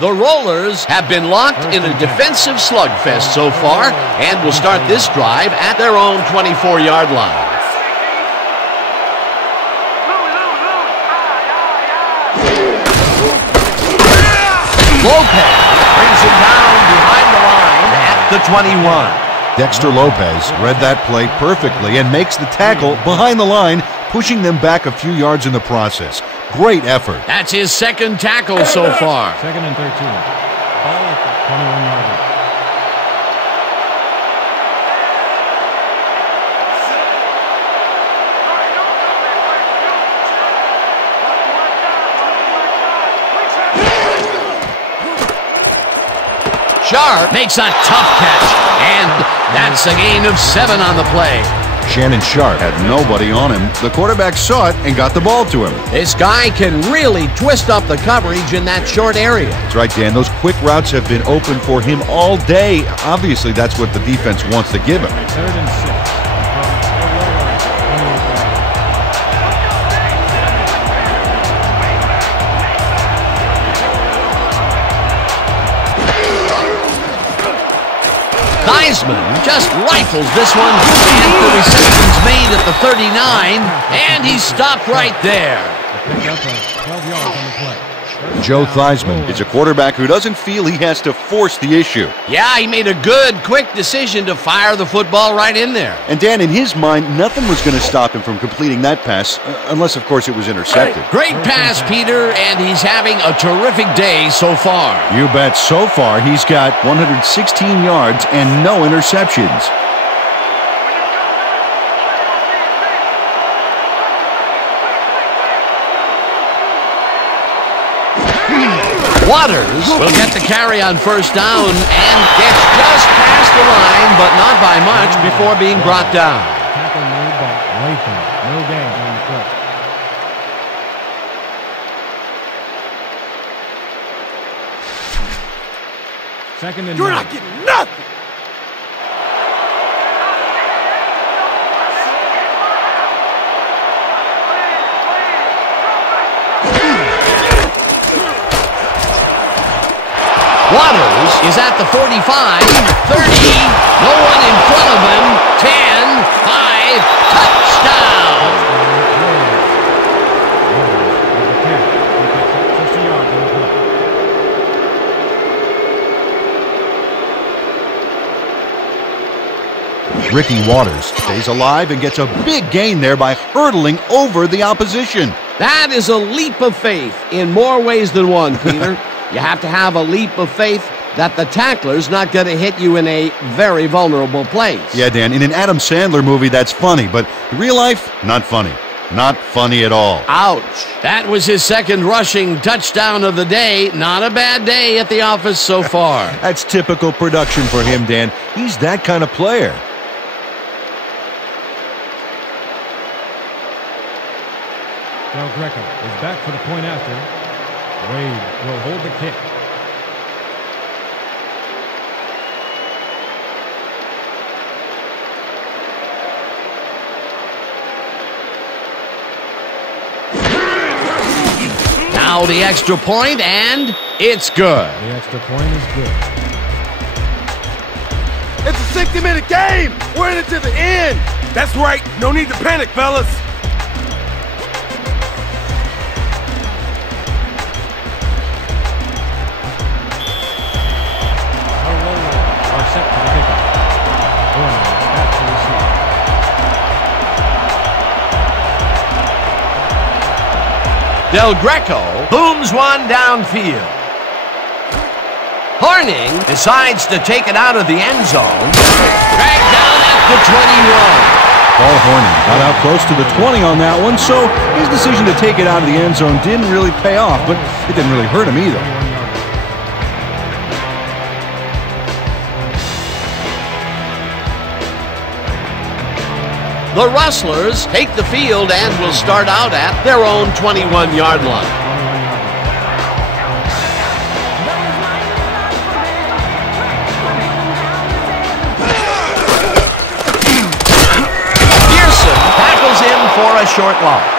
The Rollers have been locked in a defensive slugfest so far and will start this drive at their own 24-yard line. Lopez brings him down behind the line at the 21. Dexter Lopez read that play perfectly and makes the tackle behind the line, pushing them back a few yards in the process. Great effort. That's his second tackle so far. 2nd and 13. Ball at the 21-yard line. Sharp makes a tough catch, and that's a gain of 7 on the play. Shannon Sharp had nobody on him. The quarterback saw it and got the ball to him. This guy can really twist up the coverage in that short area. That's right, Dan. Those quick routes have been open for him all day. Obviously, that's what the defense wants to give him. 3rd and 6. Theismann just rifles this one, and the reception's made at the 39, and he's stopped right there. Picked up 12 yards on the play. Joe Theismann is a quarterback who doesn't feel he has to force the issue. Yeah, he made a good, quick decision to fire the football right in there. And Dan, in his mind, nothing was going to stop him from completing that pass, unless, of course, it was intercepted. Great pass, Peter, and he's having a terrific day so far. You bet. So far, he's got 116 yards and no interceptions. Waters will get the carry on first down and gets just past the line, but not by much before being brought down. Tackle made by Latham. No gain on the play. Second and You're 9. not getting nothing. Waters is at the 45, 30, no one in front of him, 10, 5, touchdown! Ricky Waters stays alive and gets a big gain there by hurdling over the opposition. That is a leap of faith in more ways than one, Peter. You have to have a leap of faith that the tackler's not going to hit you in a very vulnerable place. Yeah, Dan, in an Adam Sandler movie, that's funny, but in real life, not funny. Not funny at all. Ouch. That was his second rushing touchdown of the day. Not a bad day at the office so far. That's typical production for him, Dan. He's that kind of player. Del Greco is back for the point after. Wade will hold the kick. Now the extra point, and it's good. The extra point is good. It's a 60-minute game. We're in it to the end. That's right. No need to panic, fellas. Del Greco booms one downfield. Horning decides to take it out of the end zone. Dragged down at the 21. Paul Horning got out close to the 20 on that one, so his decision to take it out of the end zone didn't really pay off, but it didn't really hurt him either. The Rustlers take the field and will start out at their own 21-yard line. Pearson tackles him for a short loss.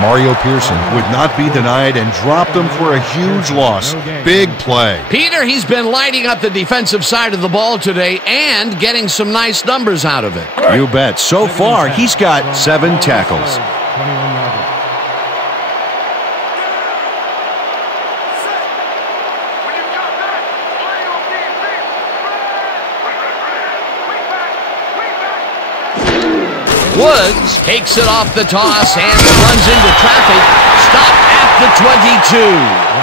Mario Pearson would not be denied and dropped him for a huge loss. Big play. Peter, he's been lighting up the defensive side of the ball today and getting some nice numbers out of it. You bet. So far, he's got 7 tackles. 21-yard line. Woods takes it off the toss and runs into traffic. Stop at the 22.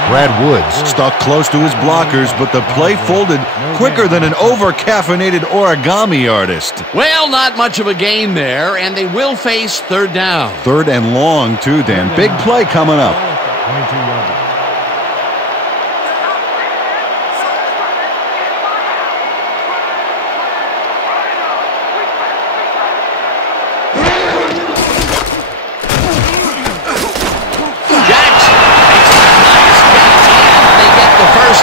Brad Woods stuck close to his blockers, but the play folded quicker than an over-caffeinated origami artist. Well, not much of a gain there, and they will face third down. Third and long, too, Dan. Big play coming up. 22-yard.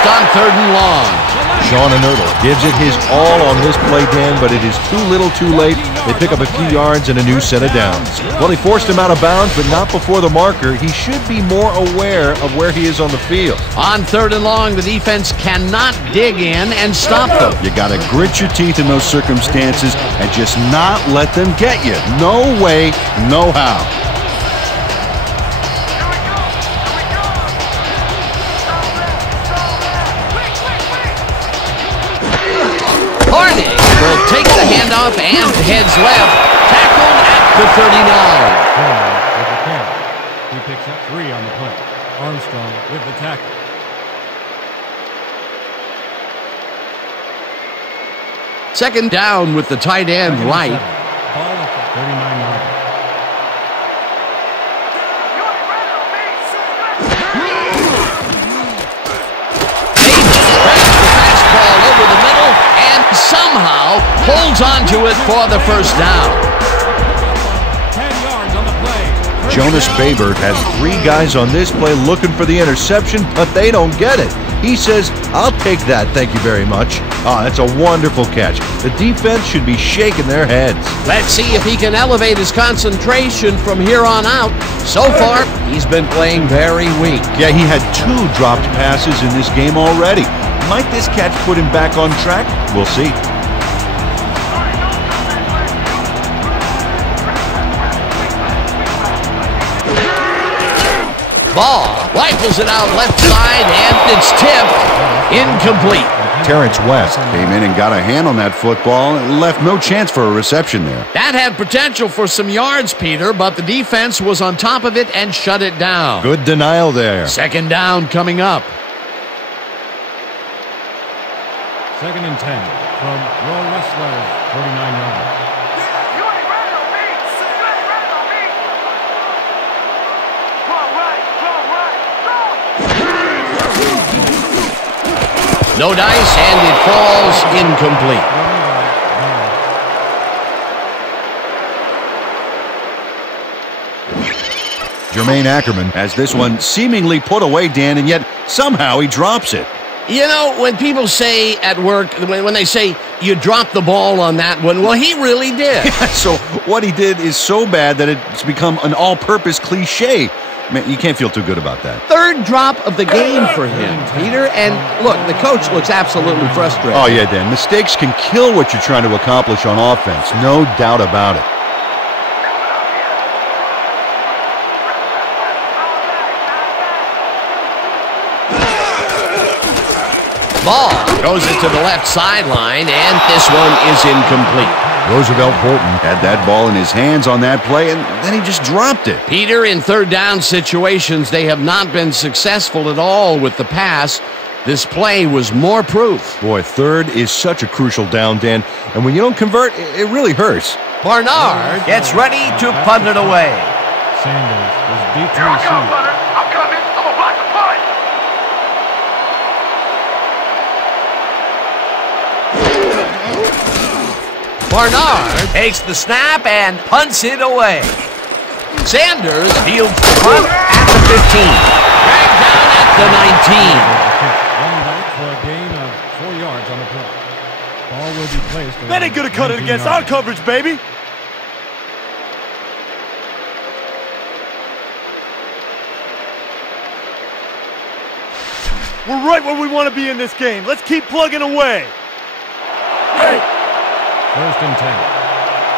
On third and long. Sean Inertle gives it his all on this play, Dan, but it is too little too late. They pick up a few yards and a new set of downs. Well, he forced him out of bounds, but not before the marker. He should be more aware of where he is on the field. On third and long, the defense cannot dig in and stop them. You got to grit your teeth in those circumstances and just not let them get you. No way, no how. Will take the handoff and heads left. Tackled at the 39. With the carry. He picks up 3 on the play. Armstrong with the tackle. Second down with the tight end right. Ball at the 39-yard line. Somehow holds on to it for the first down. 10 yards on the play. Jonas Babert has 3 guys on this play looking for the interception, but they don't get it. He says, I'll take that, thank you very much. That's a wonderful catch. The defense should be shaking their heads. Let's see if he can elevate his concentration from here on out. So far, he's been playing very weak. Yeah, he had 2 dropped passes in this game already. Might this catch put him back on track? We'll see. Ball rifles it out left side, and it's tipped. Incomplete. Terrence West came in and got a hand on that football and left no chance for a reception there. That had potential for some yards, Peter, but the defense was on top of it and shut it down. Good denial there. Second down coming up. 2nd and 10 from your Rustlers, 49-yard line. No dice, and it falls incomplete. Jermaine Ackerman has this one seemingly put away, Dan, and yet somehow he drops it. You know, when people say at work, when they say you dropped the ball on that one, well, he really did. So what he did is so bad that it's become an all-purpose cliche. Man, you can't feel too good about that. Third drop of the game for him, Peter. And look, the coach looks absolutely frustrated. Oh, yeah, Dan. Mistakes can kill what you're trying to accomplish on offense. No doubt about it. Ball goes it to the left sideline, and this one is incomplete. Roosevelt Bolton had that ball in his hands on that play, and then he just dropped it. Peter, in third down situations, they have not been successful at all with the pass. This play was more proof. Boy, third is such a crucial down, Dan, and when you don't convert, it really hurts. Barnard gets ready to punt it away. Sanders is deep to Here I come, receive. Hunter. I'm coming. I'm going to block the punt. Barnard takes the snap and punts it away. Sanders fields the punt at the 15. Dragged down at the 19. Running back for a gain of 4 yards on the play. Ball will be placed. That ain't going to cut it against our coverage, baby. We're right where we want to be in this game. Let's keep plugging away. Hey. 1st and 10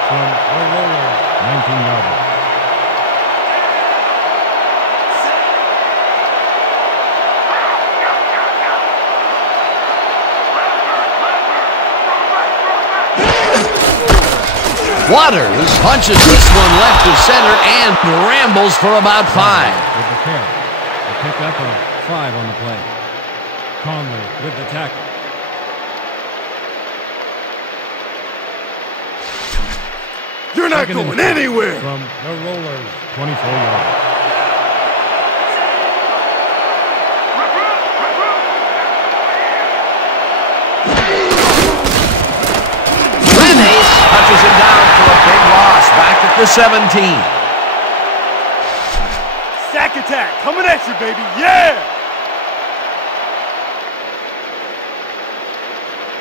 from the Rollers, 19-yard line. Waters punches this one left to center and rambles for about 5. With the carry. A pickup of 5 on the play. Conley with the tackle. You're not Second going and 10 anywhere. From the Rollers, 24 yards. Touches him down for a big loss back at the 17. Sack attack coming at you, baby. Yeah!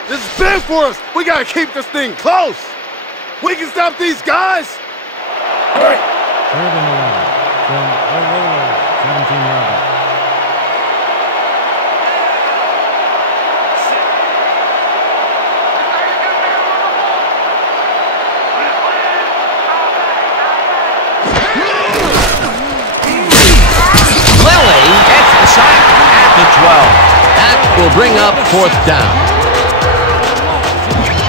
This is big for us. We got to keep this thing close. We can stop these guys. All right. 3rd and 11 from the Rollers, 17-yard line. At the 12. That will bring up 4th down.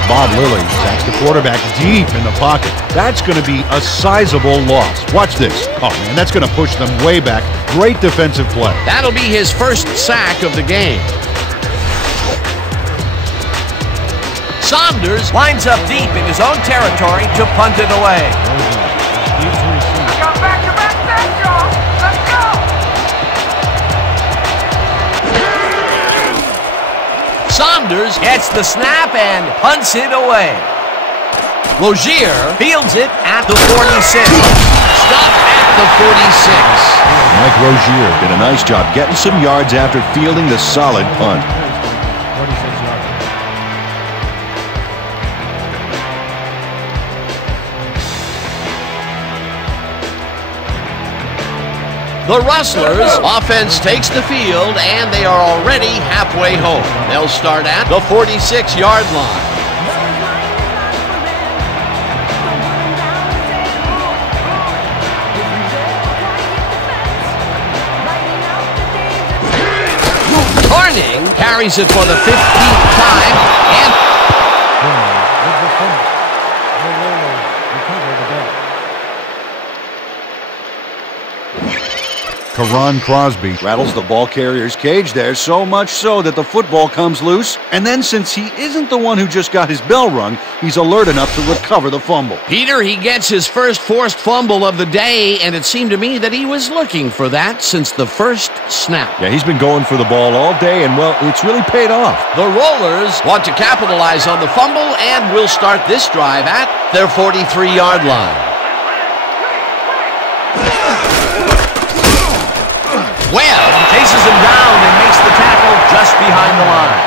Bob Lilly sacks the quarterback deep in the pocket. That's going to be a sizable loss. Watch this. Oh, man, that's going to push them way back. Great defensive play. That'll be his first sack of the game. Saunders lines up deep in his own territory to punt it away. Saunders gets the snap and punts it away. Logier fields it at the 46. Stop at the 46. Mike Rozier did a nice job getting some yards after fielding the solid punt. 46 yards. The Rustlers offense takes the field, and they are already halfway home. They'll start at the 46-yard line. Horning carries it for the 15th time, and With the fumble. The Rollers recover the ball. Karan Crosby rattles the ball carrier's cage there, so much so that the football comes loose. And then, since he isn't the one who just got his bell rung, he's alert enough to recover the fumble. Peter, he gets his first forced fumble of the day, and it seemed to me that he was looking for that since the first snap. Yeah, he's been going for the ball all day, and, well, it's really paid off. The Rollers want to capitalize on the fumble and will start this drive at their 43-yard line. Webb chases him down and makes the tackle just behind the line.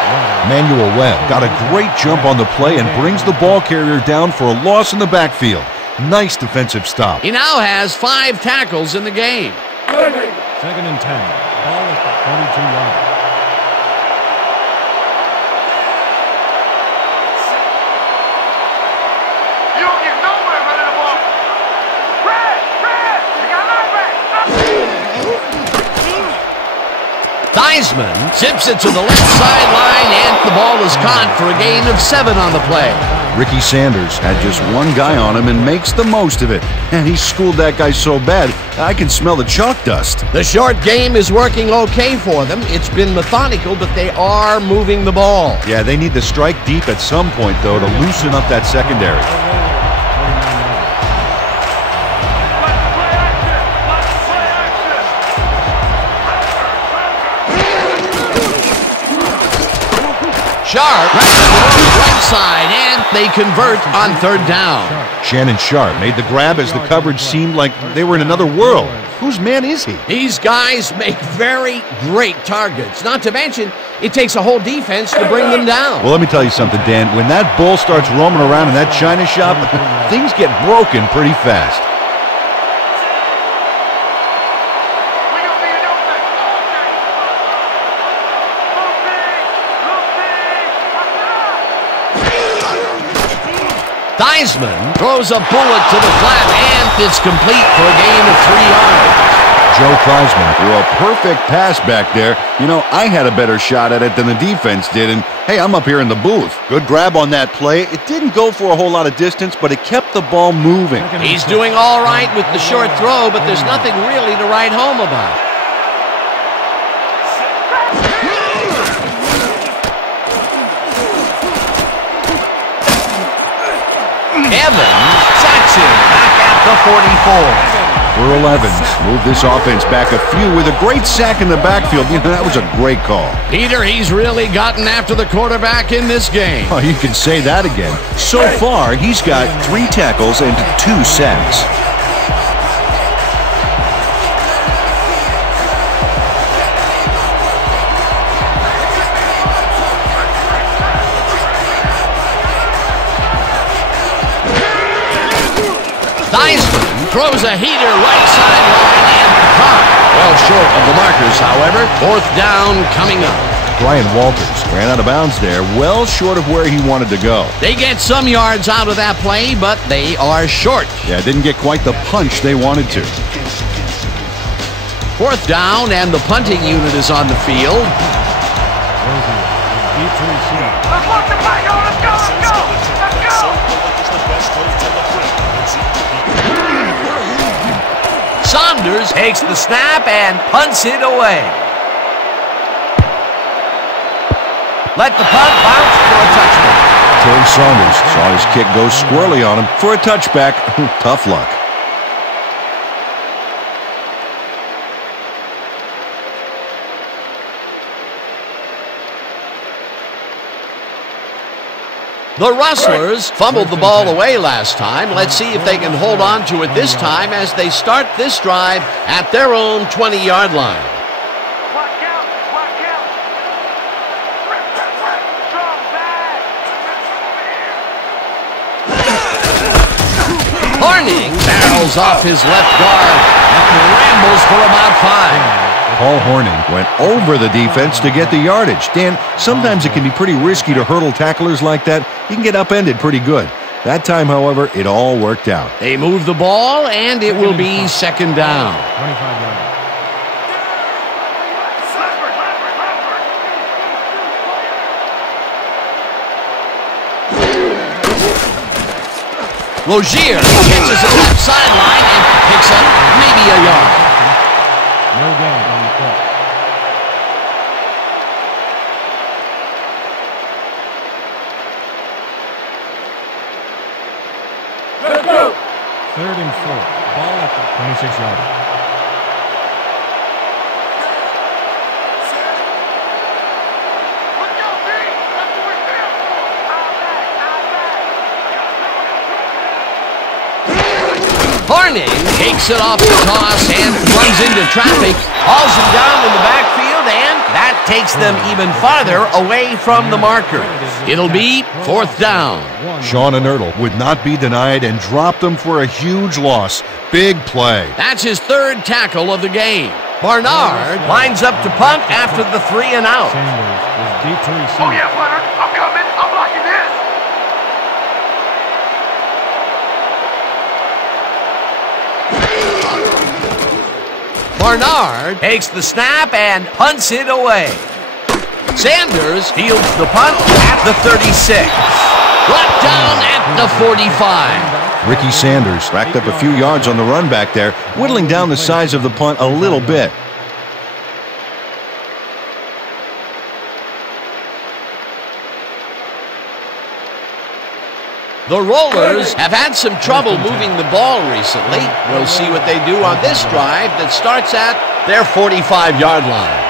Manuel Webb got a great jump on the play and brings the ball carrier down for a loss in the backfield. Nice defensive stop. He now has 5 tackles in the game. 2nd and 10. Ball at the 42-yard line. Theismann zips it to the left sideline, and the ball is caught for a gain of 7 on the play. Ricky Sanders had just one guy on him and makes the most of it. And he schooled that guy so bad, I can smell the chalk dust. The short game is working okay for them. It's been methodical, but they are moving the ball. Yeah, they need to strike deep at some point, though, to loosen up that secondary. Sharp right side, and they convert on 3rd down. Shannon Sharp made the grab as the coverage seemed like they were in another world. Whose man is he? These guys make very great targets. Not to mention, it takes a whole defense to bring them down. Well, let me tell you something, Dan. When that bull starts roaming around in that china shop, things get broken pretty fast. Theismann throws a bullet to the flat, and it's complete for a gain of 3 yards. Joe Theismann threw a perfect pass back there. You know, I had a better shot at it than the defense did, and hey, I'm up here in the booth. Good grab on that play. It didn't go for a whole lot of distance, but it kept the ball moving. He's doing all right with the short throw, but there's nothing really to write home about. Evans sacks him back at the 44. Earl Evans moved this offense back a few with a great sack in the backfield. You know, that was a great call. Peter, he's really gotten after the quarterback in this game. Oh, you can say that again. So far, he's got 3 tackles and 2 sacks. Theismann throws a heater right sideline and caught. Well short of the markers, however. 4th down coming up. Brian Walters ran out of bounds there, well short of where he wanted to go. They get some yards out of that play, but they are short. Yeah, didn't get quite the punch they wanted to. 4th down, and the punting unit is on the field. Saunders takes the snap and punts it away. Let the punt bounce for a touchback. Terry Saunders saw his kick go squirrely on him for a touchback. Tough luck. The Rustlers fumbled the ball away last time. Let's see if they can hold on to it this time as they start this drive at their own 20-yard line. Horning barrels off his left guard and rambles for about 5. Paul Horning went over the defense to get the yardage. Dan, sometimes it can be pretty risky to hurdle tacklers like that. You can get upended pretty good. That time, however, it all worked out. They move the ball, and it will be 2nd down. 25 yards. Logier catches it left sideline and picks up maybe a yard. No gain on the play. Let's go. 3rd and 4. Ball at the 26-yard line. Horning takes it off the toss and runs into traffic, hauls him down in the backfield, and that takes them even farther away from the marker. It'll be 4th down. Sean Inertle would not be denied and dropped them for a huge loss. Big play. That's his 3rd tackle of the game. Barnard lines up to punt after the 3 and out. Sanders is deep to receive. Oh, yeah, Leonard. I'm coming. I'm blocking this. Barnard takes the snap and punts it away. Sanders fields the punt at the 36. Brought down at the 45. Ricky Sanders racked up a few yards on the run back there, whittling down the size of the punt a little bit. The Rollers have had some trouble moving the ball recently. We'll see what they do on this drive that starts at their 45-yard line.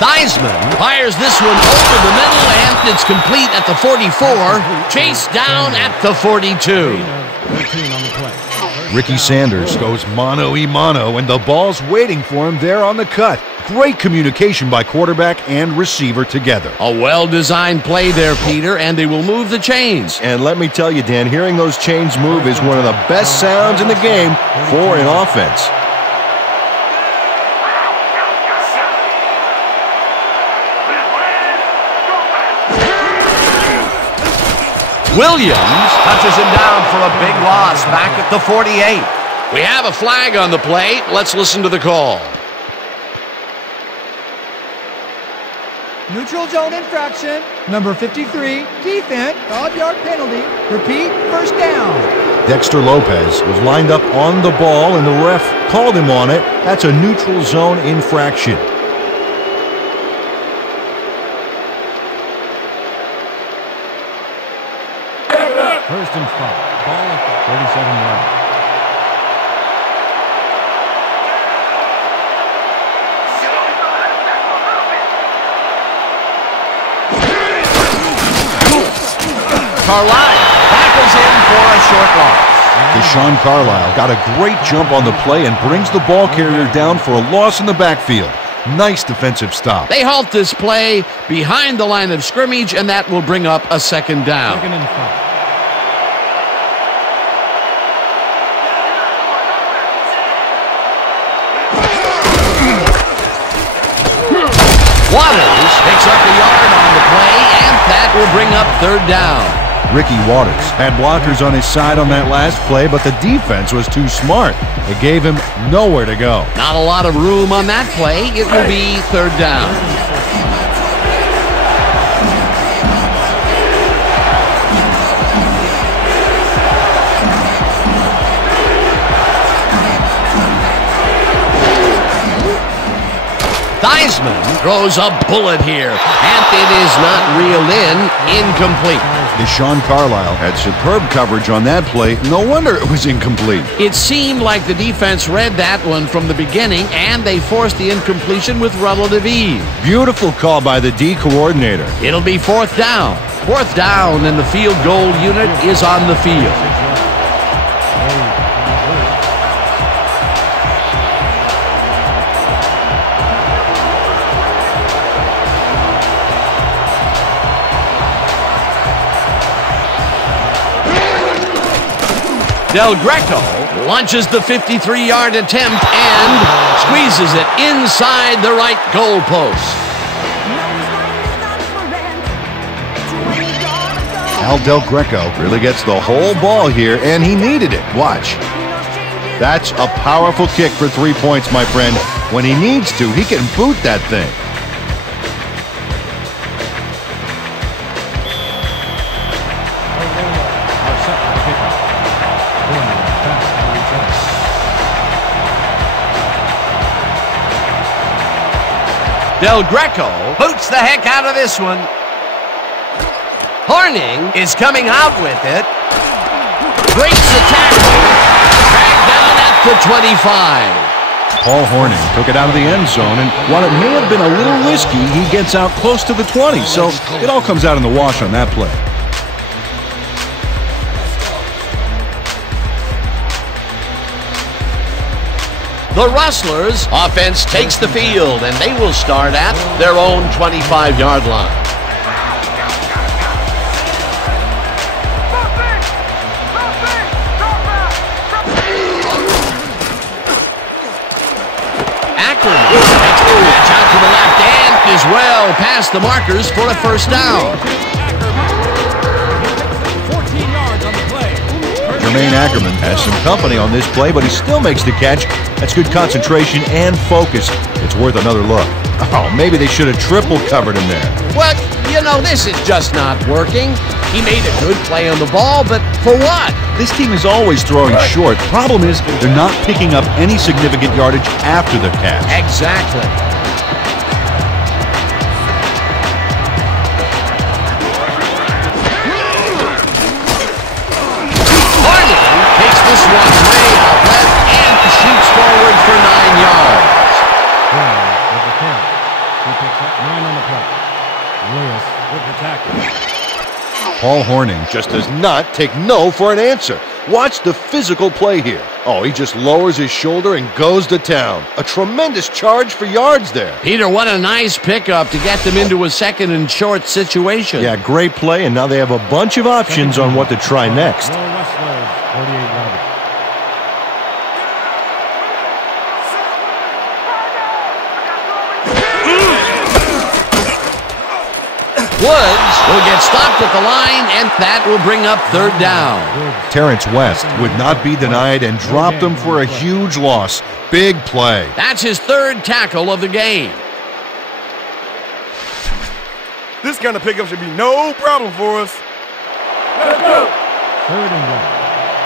Theismann fires this one over the middle, and it's complete at the 44, chased down at the 42. Ricky Sanders goes mano-a-mano, and the ball's waiting for him there on the cut. Great communication by quarterback and receiver together. A well-designed play there, Peter, and they will move the chains. And let me tell you, Dan, hearing those chains move is one of the best sounds in the game for an offense. Williams touches him down for a big loss back at the 48. We have a flag on the play. Let's listen to the call. Neutral zone infraction. Number 53, defense, 5-yard penalty. Repeat, first down. Dexter Lopez was lined up on the ball, and the ref called him on it. That's a neutral zone infraction. First and 5. Ball at the 37-yard. Carlisle tackles him for a short loss. Deshaun Carlisle got a great jump on the play and brings the ball carrier down for a loss in the backfield. Nice defensive stop. They halt this play behind the line of scrimmage, and that will bring up a second down. Second and 5. Waters picks up a yard on the play, and that will bring up third down. Ricky Waters had blockers on his side on that last play, but the defense was too smart. It gave him nowhere to go. Not a lot of room on that play. It will be third down. Theismann throws a bullet here, and it is not reeled in. Incomplete. Deshaun Carlisle had superb coverage on that play. No wonder it was incomplete. It seemed like the defense read that one from the beginning, and they forced the incompletion with relative ease. Beautiful call by the D coordinator. It'll be fourth down. Fourth down, and the field goal unit is on the field. Del Greco launches the 53-yard attempt and squeezes it inside the right goal post. Al Del Greco really gets the whole ball here, and he needed it. Watch. That's a powerful kick for 3 points, my friend. When he needs to, he can boot that thing. Del Greco boots the heck out of this one. Horning is coming out with it. Breaks the tackle. Dragged down at the 25. Paul Horning took it out of the end zone, and while it may have been a little risky, he gets out close to the 20, so it all comes out in the wash on that play. The Rustlers offense takes the field, and they will start at their own 25-yard line. Ackerman takes the catch out to the left and is well past the markers for a first down. 14 yards on the play. Jermaine Ackerman has some company on this play, but he still makes the catch. That's good concentration and focus. It's worth another look. Oh, maybe they should have triple covered him there. Well, you know, this is just not working. He made a good play on the ball, but for what? This team is always throwing short. Problem is, they're not picking up any significant yardage after the catch. Exactly. Horning takes this one way out left and shoots forward for 9 yards. With the carry. He picks up 9 on the play. Lewis with the tackle. Paul Horning just does not take no for an answer. Watch the physical play here. Oh, he just lowers his shoulder and goes to town. A tremendous charge for yards there. Peter, what a nice pickup to get them into a second and short situation. Yeah, great play, and now they have a bunch of options on what to try next. The Rustlers, 48-yarder. Woods will get stopped at the line, and that will bring up third down. Terrence West would not be denied and dropped him for a huge loss. Big play. That's his third tackle of the game. This kind of pickup should be no problem for us. Let's go. Third and 1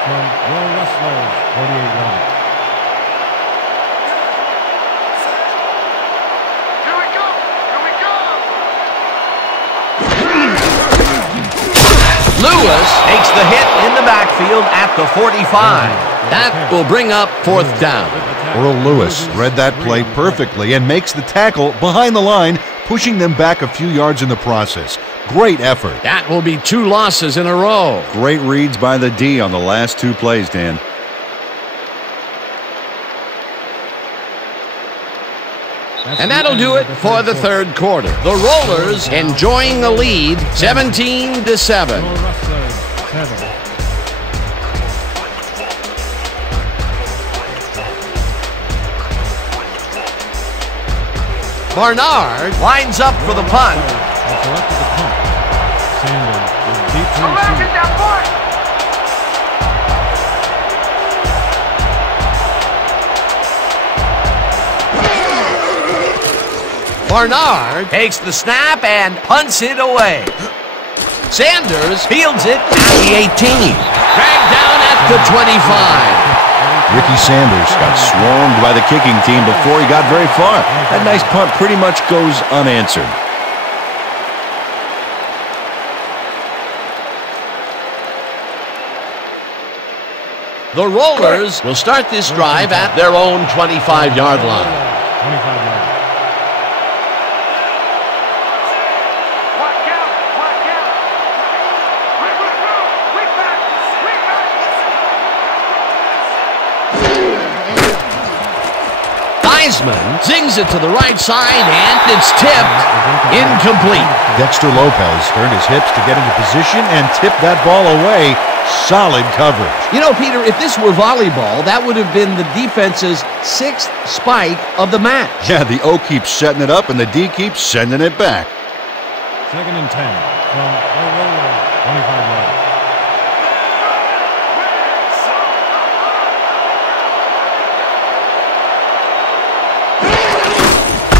from your Rustlers, 48-1. Lewis takes the hit in the backfield at the 45. That will bring up fourth down. Earl Lewis read that play perfectly and makes the tackle behind the line, pushing them back a few yards in the process. Great effort. That will be 2 losses in a row. Great reads by the D on the last 2 plays, Dan. And that'll do it for the third quarter. The Rollers enjoying the lead, 17-7. Barnard lines up for the punt. Barnard takes the snap and punts it away. Sanders fields it at the 18. Dragged down at the 25. Ricky Sanders got swarmed by the kicking team before he got very far. That nice punt pretty much goes unanswered. The Rollers will start this drive at their own 25-yard line. 25-yard. Heisman zings it to the right side, and it's tipped. Incomplete. Dexter Lopez turned his hips to get into position and tipped that ball away. Solid coverage. You know, Peter, if this were volleyball, that would have been the defense's 6th spike of the match. Yeah, the O keeps setting it up, and the D keeps sending it back. 2nd and 10 from the Rollers, 25-yard.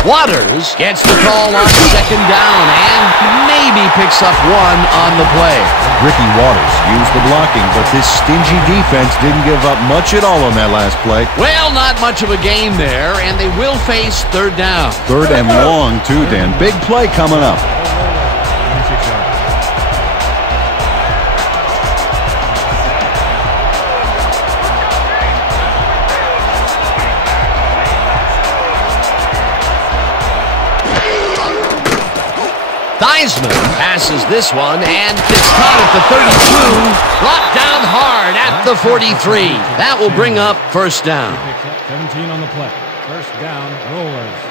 Waters gets the call on 2nd down and maybe picks up 1 on the play. Ricky Waters used the blocking, but this stingy defense didn't give up much at all on that last play. Well, not much of a game there, and they will face third down. Third and long, too, Dan. Big play coming up. 26-yard. Heisman passes this one, and it's caught at the 32. Brought down hard at the 43. That will bring up first down. 17 on the play. First down, Rollers.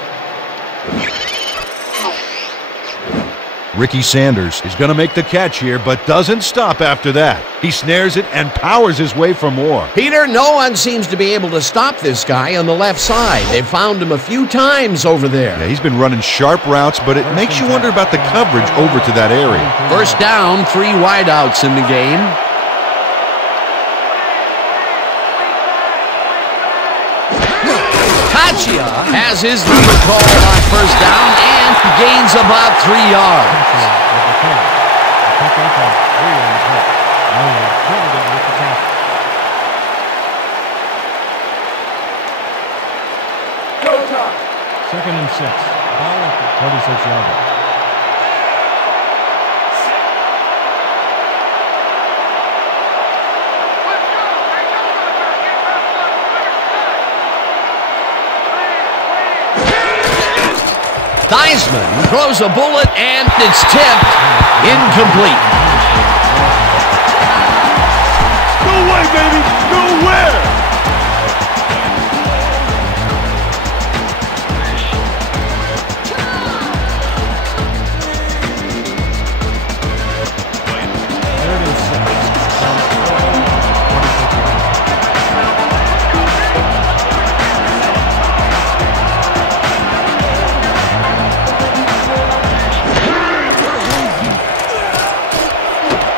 Ricky Sanders is going to make the catch here, but doesn't stop after that. He snares it and powers his way for more. Peter, no one seems to be able to stop this guy on the left side. They've found him a few times over there. Yeah, he's been running sharp routes, but it makes you wonder about the coverage over to that area. First down, 3 wideouts in the game. Kachia has his number called on first down and gains about 3 yards. Second and 6. Ball at the 46-yard. Heisman throws a bullet, and it's tipped. Incomplete. No way, baby! Nowhere!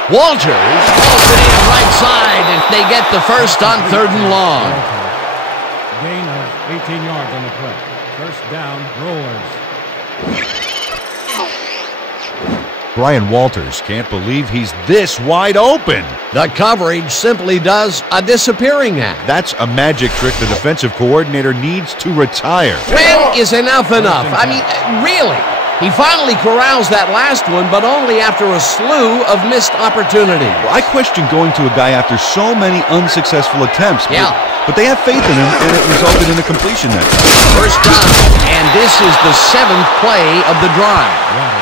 Walters pulls it in right side, and they get the first on 3rd and long. Gain of 18 yards on the play. First down, Rollers. Brian Walters can't believe he's this wide open. The coverage simply does a disappearing act. That's a magic trick the defensive coordinator needs to retire. When is enough enough? I mean, really? He finally corrals that last one, but only after a slew of missed opportunities. Well, I question going to a guy after so many unsuccessful attempts. Yeah. But they have faith in him, and it resulted in a completion that time. First down, and this is the 7th play of the drive.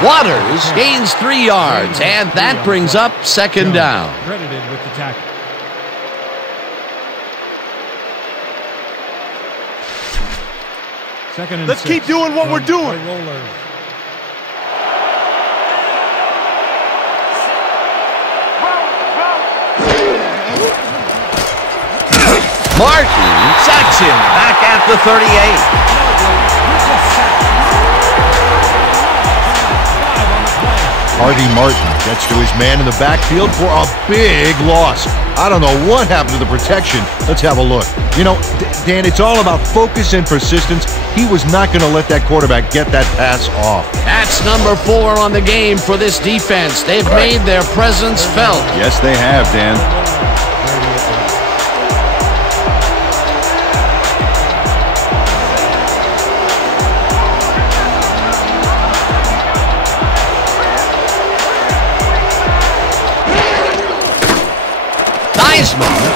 Waters gains 3 yards, and that brings up 2nd down. Credited with the tackle. Second and Let's 6. keep doing what we're doing. Rollers. Martin sacks him back at the 38. Harvey Martin gets to his man in the backfield for a big loss. I don't know what happened to the protection. Let's have a look. You know, Dan, it's all about focus and persistence. He was not going to let that quarterback get that pass off. That's number 4 on the game for this defense. They've made their presence felt. Yes, they have, Dan.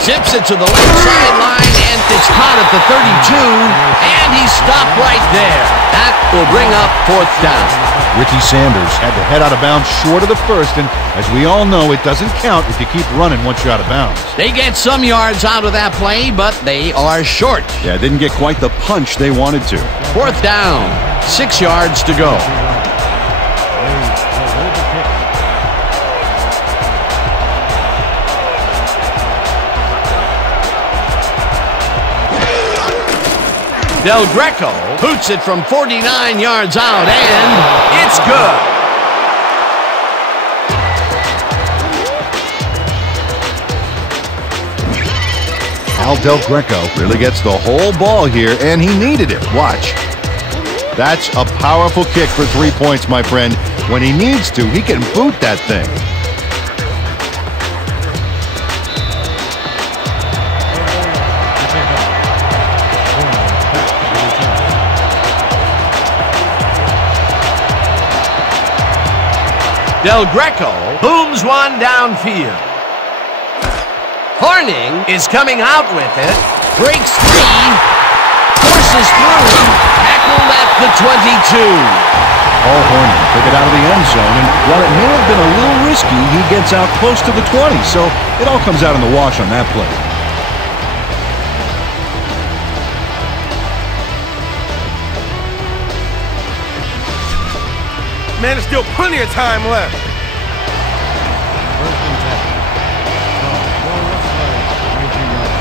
Tips it to the left sideline, and it's caught at the 32, and he's stopped right there. That will bring up 4th down. Ricky Sanders had to head out of bounds short of the first, and as we all know, it doesn't count if you keep running once you're out of bounds. They get some yards out of that play, but they are short. Yeah, didn't get quite the punch they wanted to. 4th down, 6 yards to go. Del Greco boots it from 49 yards out, and it's good. Al Del Greco really gets the whole ball here, and he needed it. Watch. That's a powerful kick for 3 points, my friend. When he needs to, he can boot that thing. Del Greco booms one downfield. Horning is coming out with it, breaks 3, forces through, tackled at the 22. Paul Horning took it out of the end zone, and while it may have been a little risky, he gets out close to the 20, so it all comes out in the wash on that play. Man, there's still plenty of time left. First and 10. Rustlers, 19 yards.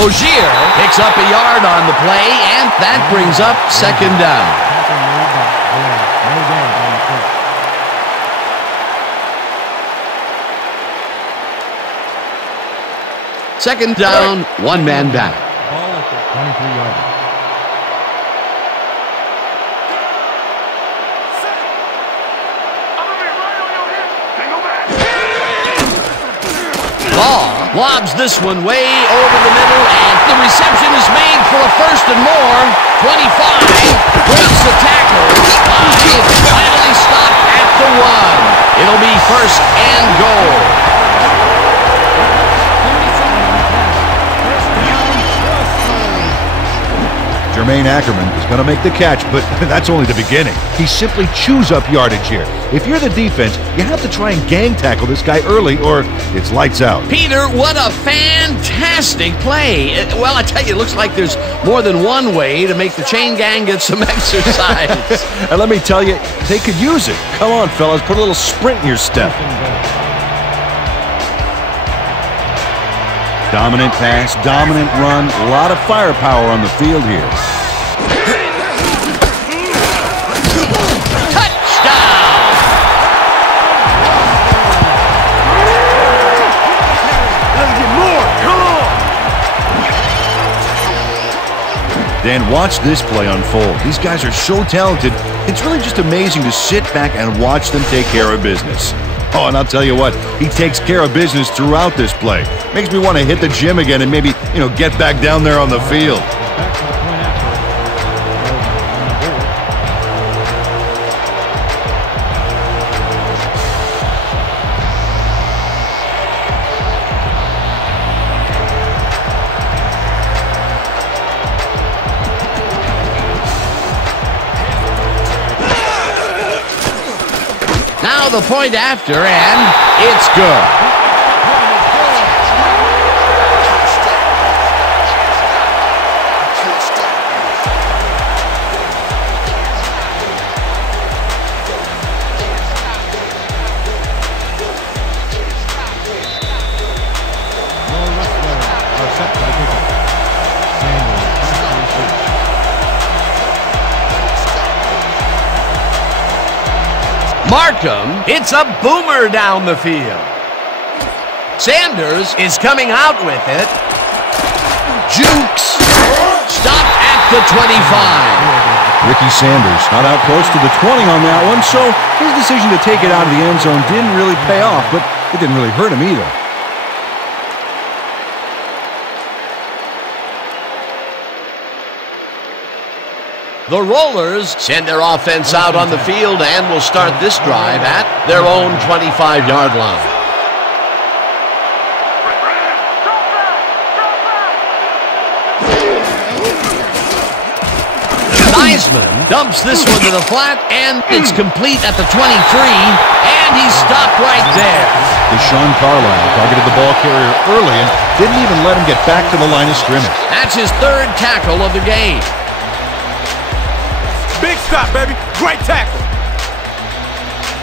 Logier picks up a yard on the play, and that brings up 2nd down. Second down, 1 man back. Ball at the 23-yard line. Ball lobs this one way over the middle, and the reception is made for a 1st and more. 25 breaks the tackle. 5 finally stopped at the 1. It'll be 1st and goal. Jermaine Ackerman is going to make the catch, but that's only the beginning. He simply chews up yardage here. If you're the defense, you have to try and gang tackle this guy early, or it's lights out. Peter, what a fantastic play. Well, I tell you, it looks like there's more than one way to make the chain gang get some exercise. And let me tell you, they could use it. Come on, fellas, put a little sprint in your step. Dominant pass, dominant run, a lot of firepower on the field here. Dan, watch this play unfold. These guys are so talented, it's really just amazing to sit back and watch them take care of business. Oh, and I'll tell you what, he takes care of business throughout this play. Makes me want to hit the gym again and maybe, get back down there on the field. Now the point after, and it's good. Markham, it's a boomer down the field. Sanders is coming out with it. Jukes. Stopped at the 25. Ricky Sanders not out close to the 20 on that one, so his decision to take it out of the end zone didn't really pay off, but it didn't really hurt him either. The Rollers send their offense out on the field and will start this drive at their own 25-yard line. Theismann dumps this one to the flat, and it's complete at the 23, and he's stopped right there. Deshaun Carlisle targeted the ball carrier early and didn't even let him get back to the line of scrimmage. That's his third tackle of the game. Big stop, baby. Great tackle.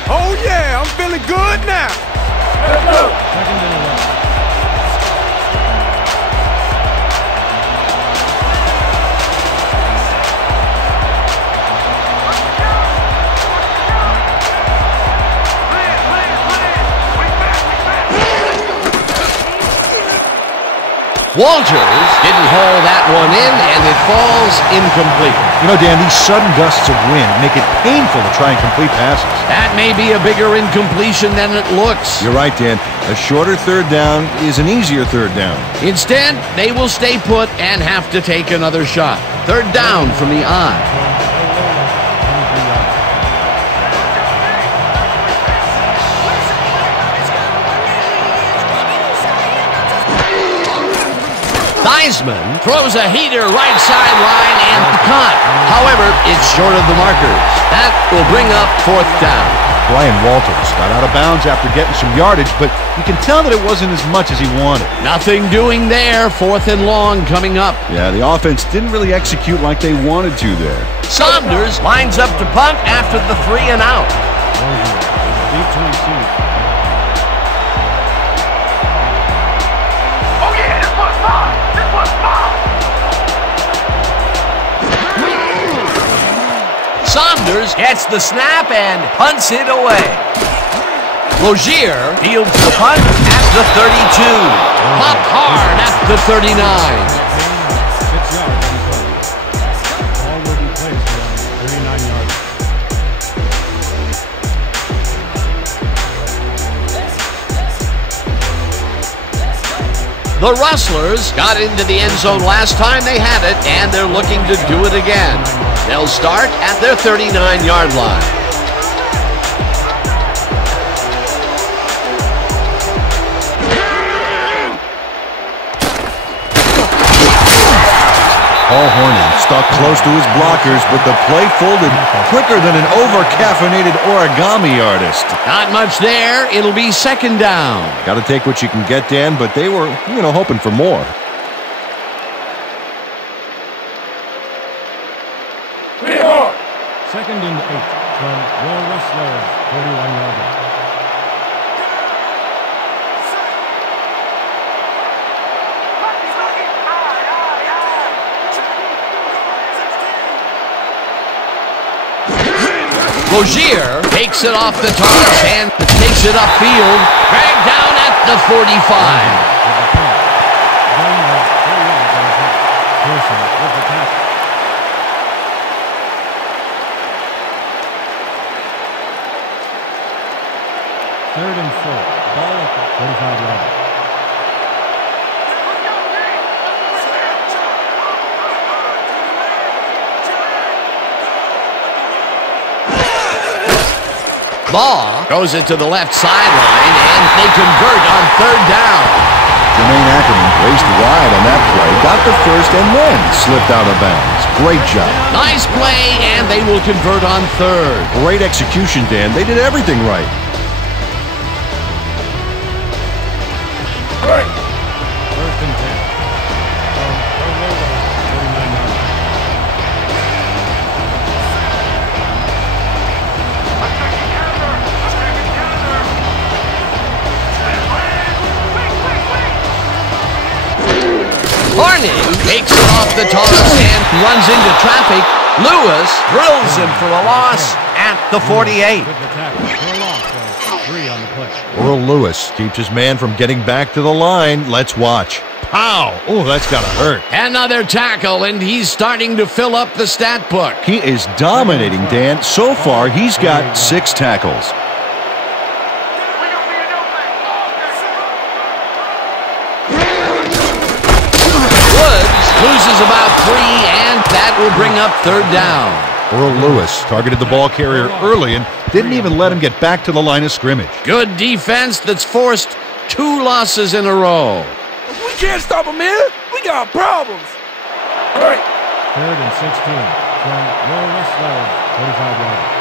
Oh, yeah. I'm feeling good now. Let's go. Second and 11. Walters didn't haul that one in, and it falls incomplete. Dan, these sudden gusts of wind make it painful to try and complete passes. That may be a bigger incompletion than it looks. You're right, Dan. A shorter third down is an easier third down. Instead, they will stay put and have to take another shot. Third down from the I. Theismann throws a heater right sideline and caught. However, it's short of the markers. That will bring up fourth down. Brian Walters got out of bounds after getting some yardage, but you can tell that it wasn't as much as he wanted. Nothing doing there. Fourth and long coming up. Yeah, the offense didn't really execute like they wanted to there. Saunders lines up to punt after the 3 and out. Deep to receive. Saunders gets the snap and punts it away. Rozier fields the punt at the 32. Popped hard at the 39. 6 yards on the play. Ball will be placed on 39 yards. The Rustlers got into the end zone last time they had it, and they're looking to do it again. They'll start at their 39-yard line. Paul Hornung stuck close to his blockers, but the play folded quicker than an over-caffeinated origami artist. Not much there. It'll be second down. Got to take what you can get, Dan, but they were, hoping for more. Second and 8 from the Rustlers, 41-yard line. Rozier takes it off the toss and takes it upfield. Dragged down at the 45. Third and 4. Ball at the 45-yard. Law goes it to the left sideline, and they convert on third down. Jermaine Ackerman raced wide on that play, got the first, and then slipped out of bounds. Great job. Nice play, and they will convert on third. Great execution, Dan. They did everything right. First and 10. From the 49-yard line. Harney takes it off the toss and runs into traffic. Lewis drills him for a loss at the 48. With the tackle for a loss of 3 on the play. Earl Lewis keeps his man from getting back to the line. Let's watch. Pow! Oh, that's got to hurt. Another tackle, and he's starting to fill up the stat book. He is dominating, Dan. So far, he's got 6 tackles. Loses about 3, and that will bring up third down. Earl Lewis targeted the ball carrier early and didn't even let him get back to the line of scrimmage. Good defense that's forced 2 losses in a row. We can't stop him, man. We got problems. All right. Third and 16 from the Rustlers, 45-yard.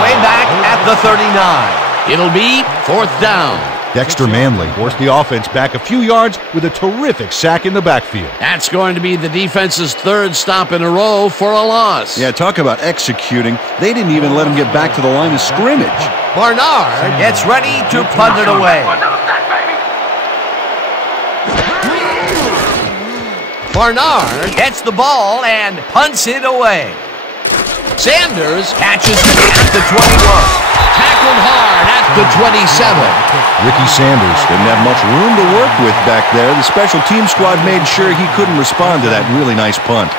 Way back at the 39. It'll be fourth down. Dexter Manley forced the offense back a few yards with a terrific sack in the backfield. That's going to be the defense's 3rd stop in a row for a loss. Yeah, talk about executing. They didn't even let him get back to the line of scrimmage. Barnard gets ready to punt it away. Barnard gets the ball and punts it away. Sanders catches it at the 21. Tackled hard at the 27. Ricky Sanders didn't have much room to work with back there. The special team squad made sure he couldn't respond to that really nice punt.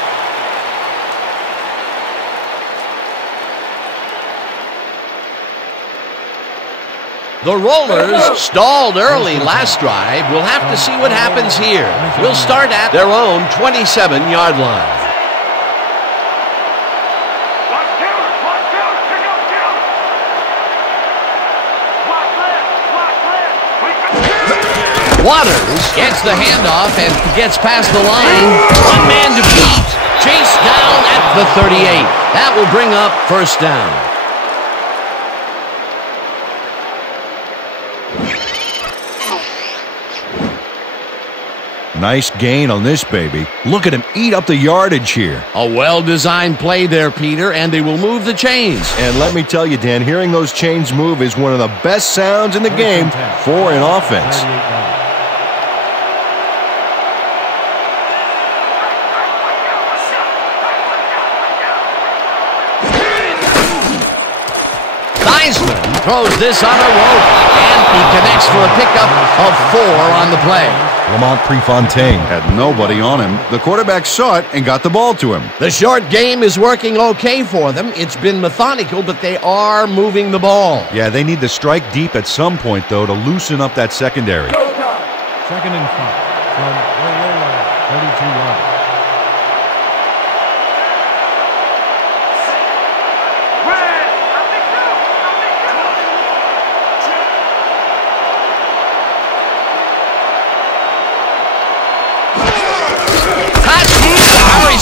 The Rollers stalled early last drive. We'll have to see what happens here. We'll start at their own 27-yard line. Waters gets the handoff and gets past the line. One man to beat. Chased down at the 38. That will bring up first down. Nice gain on this baby. Look at him eat up the yardage here. A well-designed play there, Peter, and they will move the chains. And let me tell you, Dan, hearing those chains move is one of the best sounds in the game for an offense. Throws this on a rope, and he connects for a pickup of 4 on the play. Lamont Prefontaine had nobody on him. The quarterback saw it and got the ball to him. The short game is working okay for them. It's been methodical, but they are moving the ball. Yeah, they need to strike deep at some point, though, to loosen up that secondary. Second and 5 from the 32 yards.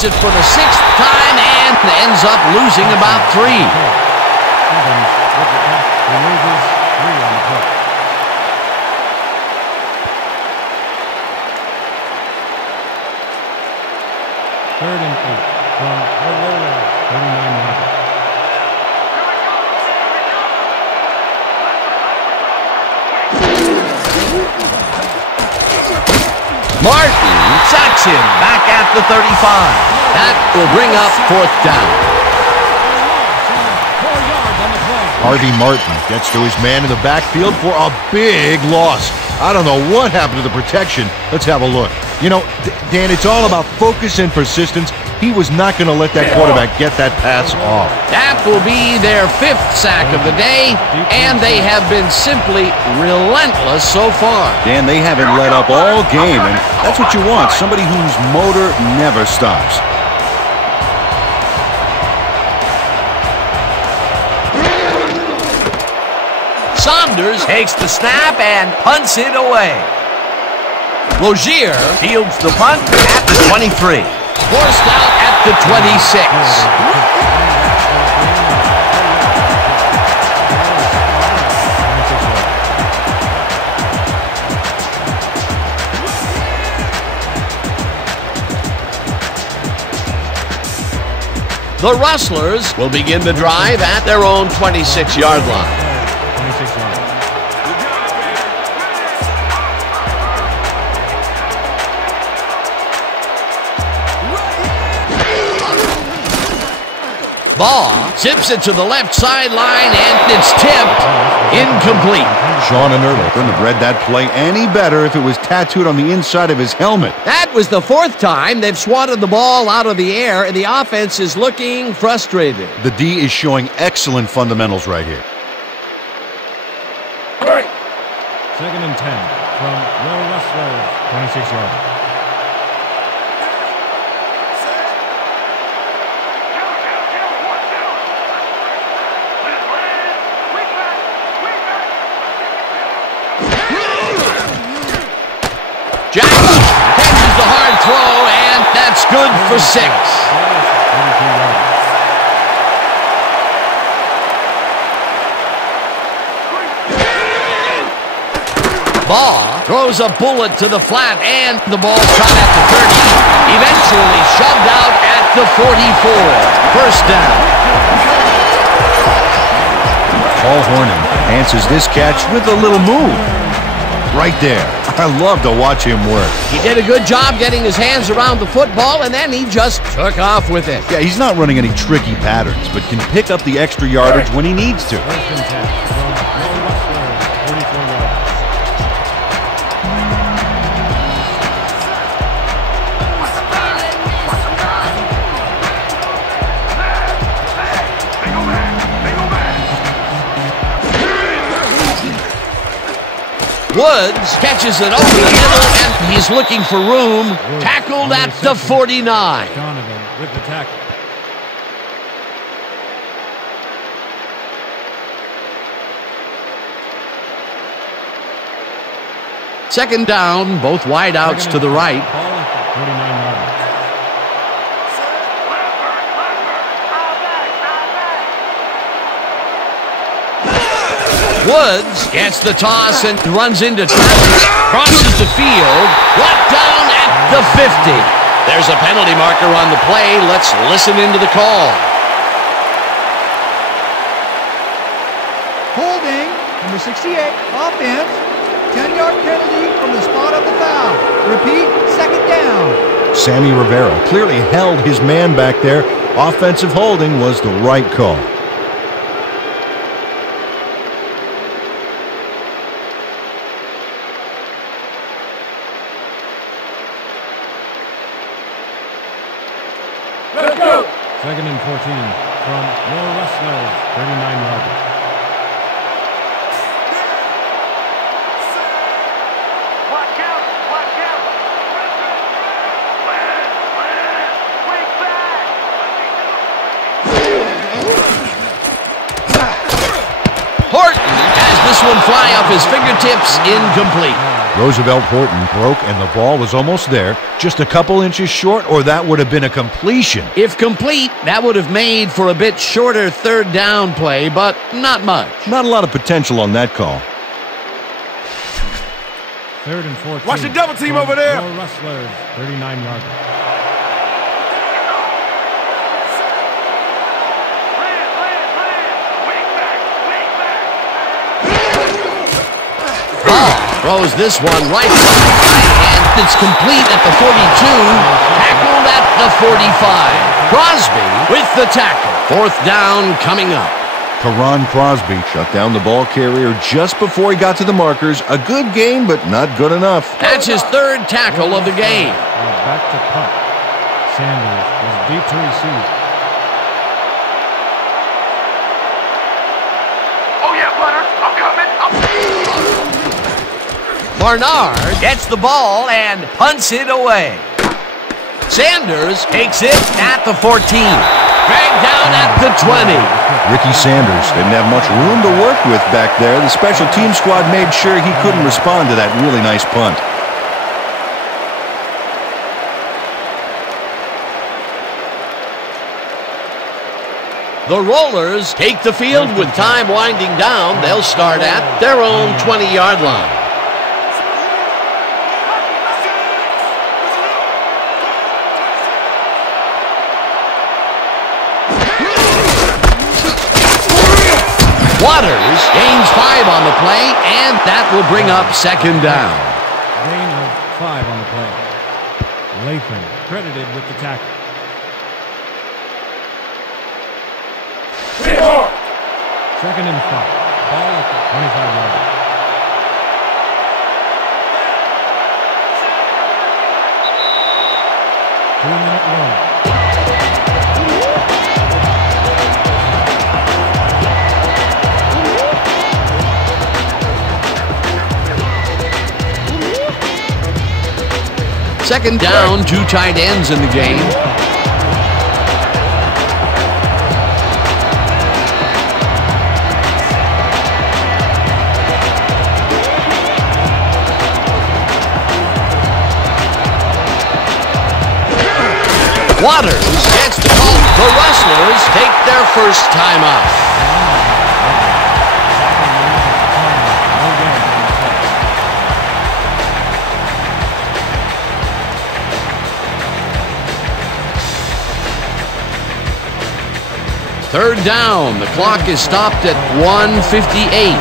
It for the 6th time and ends up losing about 3. Evans with the catch. He loses 3 on the play. Third and 8 from the Rollers, 39 yards. Martin sacks him back at the 35. That will bring up 4th down. 4 yards on the play. Harvey Martin gets to his man in the backfield for a big loss. I don't know what happened to the protection. Let's have a look. You know, Dan, it's all about focus and persistence. He was not going to let that quarterback get that pass off. That will be their 5th sack of the day, and they have been simply relentless so far. Dan, they haven't let up all game, and that's what you want, somebody whose motor never stops. Saunders takes the snap and punts it away. Rozier fields the punt at the 23. Forced out at the 26. The Rustlers will begin the drive at their own 26-yard line. 26 yards. Ball zips it to the left sideline, and it's tipped. Incomplete. Sean Inertle couldn't have read that play any better if it was tattooed on the inside of his helmet. That was the 4th time they've swatted the ball out of the air, and the offense is looking frustrated. The D is showing excellent fundamentals right here. 2nd and 10 from your Rustlers. 26 yards. Jackson catches the hard throw, and that's good for 6. 32 yards. Ball throws a bullet to the flat, and the ball caught at the 30. Eventually shoved out at the 44. 1st down. Paul Hornung answers this catch with a little move. Right there. I love to watch him work. He did a good job getting his hands around the football, and then he just took off with it. Yeah, he's not running any tricky patterns, but can pick up the extra yardage when he needs to. 1st and 10 from your Rustlers. 34 yards. Woods catches it over the middle, and he's looking for room. Tackled at the 49. Donovan with the tackle. Second down, both wideouts to the right. Ball at the 49-yard line. Woods gets the toss and runs into traffic, crosses the field, brought down at the 50. There's a penalty marker on the play. Let's listen into the call. Holding, number 68, offense. 10-yard penalty from the spot of the foul. Repeat, 2nd down. Sammy Rivera clearly held his man back there. Offensive holding was the right call. Let's go. 2nd and 14 from your Rustlers. 39 yards. Horton has this one fly off his fingertips, incomplete. Roosevelt Horton broke, and the ball was almost there. Just a couple inches short, or that would have been a completion. If complete, that would have made for a bit shorter 3rd down play, but not much. Not a lot of potential on that call. 3rd and 14. Watch the double team over there. Your Rustlers. 39 yards. Ball throws this one right side, and it's complete at the 42. Tackled at the 45. Crosby with the tackle. 4th down coming up. Karan Crosby shut down the ball carrier just before he got to the markers. A good gain, but not good enough. That's his 3rd tackle of the game. Back to punt. Sanders is deep to receive. Oh, yeah, Bunner. I'm coming. Barnard gets the ball and punts it away. Sanders takes it at the 14. Dragged down at the 20. Ricky Sanders didn't have much room to work with back there. The special team squad made sure he couldn't respond to that really nice punt. The Rollers take the field with time winding down. They'll start at their own 20-yard line. Waters gains 5 on the play, and that will bring up 2nd down. Gain of 5 on the play. Latham credited with the tackle. 2nd and 5. Ball at the 25-yard line. Two-minute warning. Second down, 2 tight ends in the game. Waters gets the call. The Rustlers take their first time out. Third down. The clock is stopped at 1:58.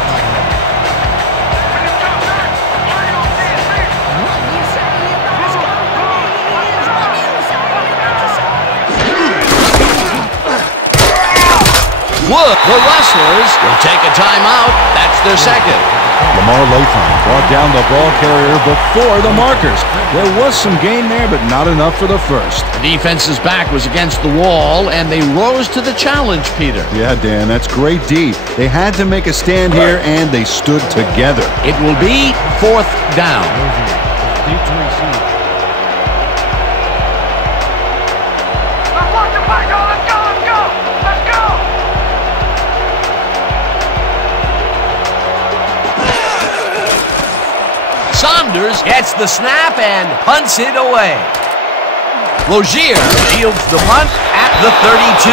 Wood, the Rustlers will take a timeout. That's their 2nd. Lamar Latham brought down the ball carrier before the markers. There was some gain there, but not enough for the first. The defense's back was against the wall, and they rose to the challenge, Peter. Yeah, Dan, that's great D. They had to make a stand here, and they stood together. It will be 4th down. Deep to receive. Saunders gets the snap and punts it away. Logier fields the punt at the 32.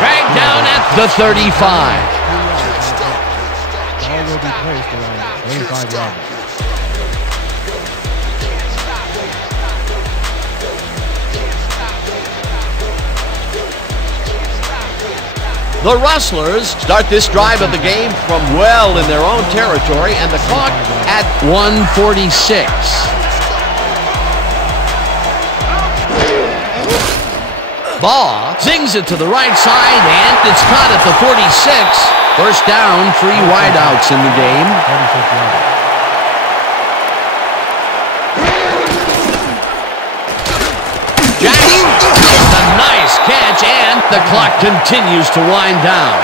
Dragged down at the 35. Ball will be placed around 25 yards. The Rustlers start this drive of the game from well in their own territory, and the clock at 1:46. Baugh sings it to the right side, and it's caught at the 46. First down, 3 wideouts in the game. 36 yards. Jackson gets a nice catch, and the clock continues to wind down.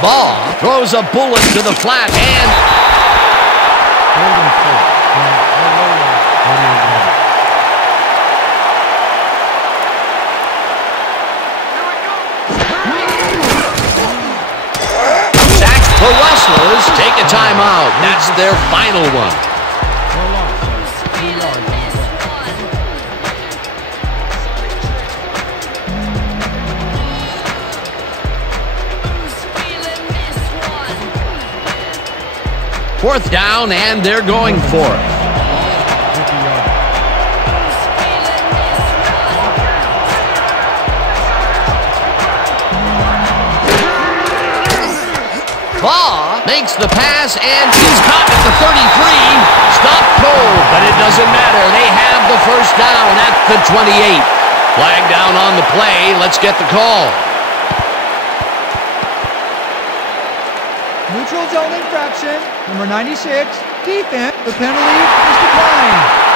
Baugh throws a bullet to the flat, and 3rd and 4. the Rustlers take a timeout. That's their final one. 2 yards on the play. 4th down, and they're going for it. 50 yards. Baugh makes the pass, and he's caught at the 33. Stopped cold, but it doesn't matter. They have the first down at the 28. Flag down on the play. Let's get the call. Neutral zone infraction, number 96, defense. The penalty is declined.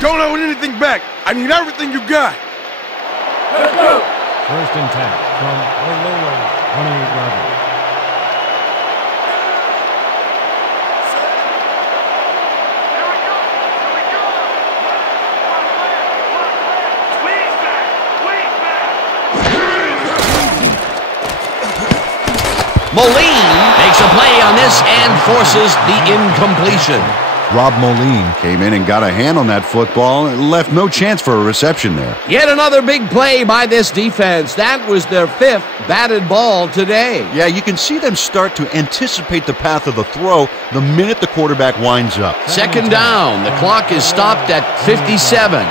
Don't owe anything back. I need everything you got. Let's go. First and 10 from the Rollers, 28-yard. Moline makes a play on this and forces the incompletion. Rob Moline came in and got a hand on that football and left no chance for a reception there. Yet another big play by this defense. That was their 5th batted ball today. Yeah, you can see them start to anticipate the path of the throw the minute the quarterback winds up. Second down. The clock is stopped at 57.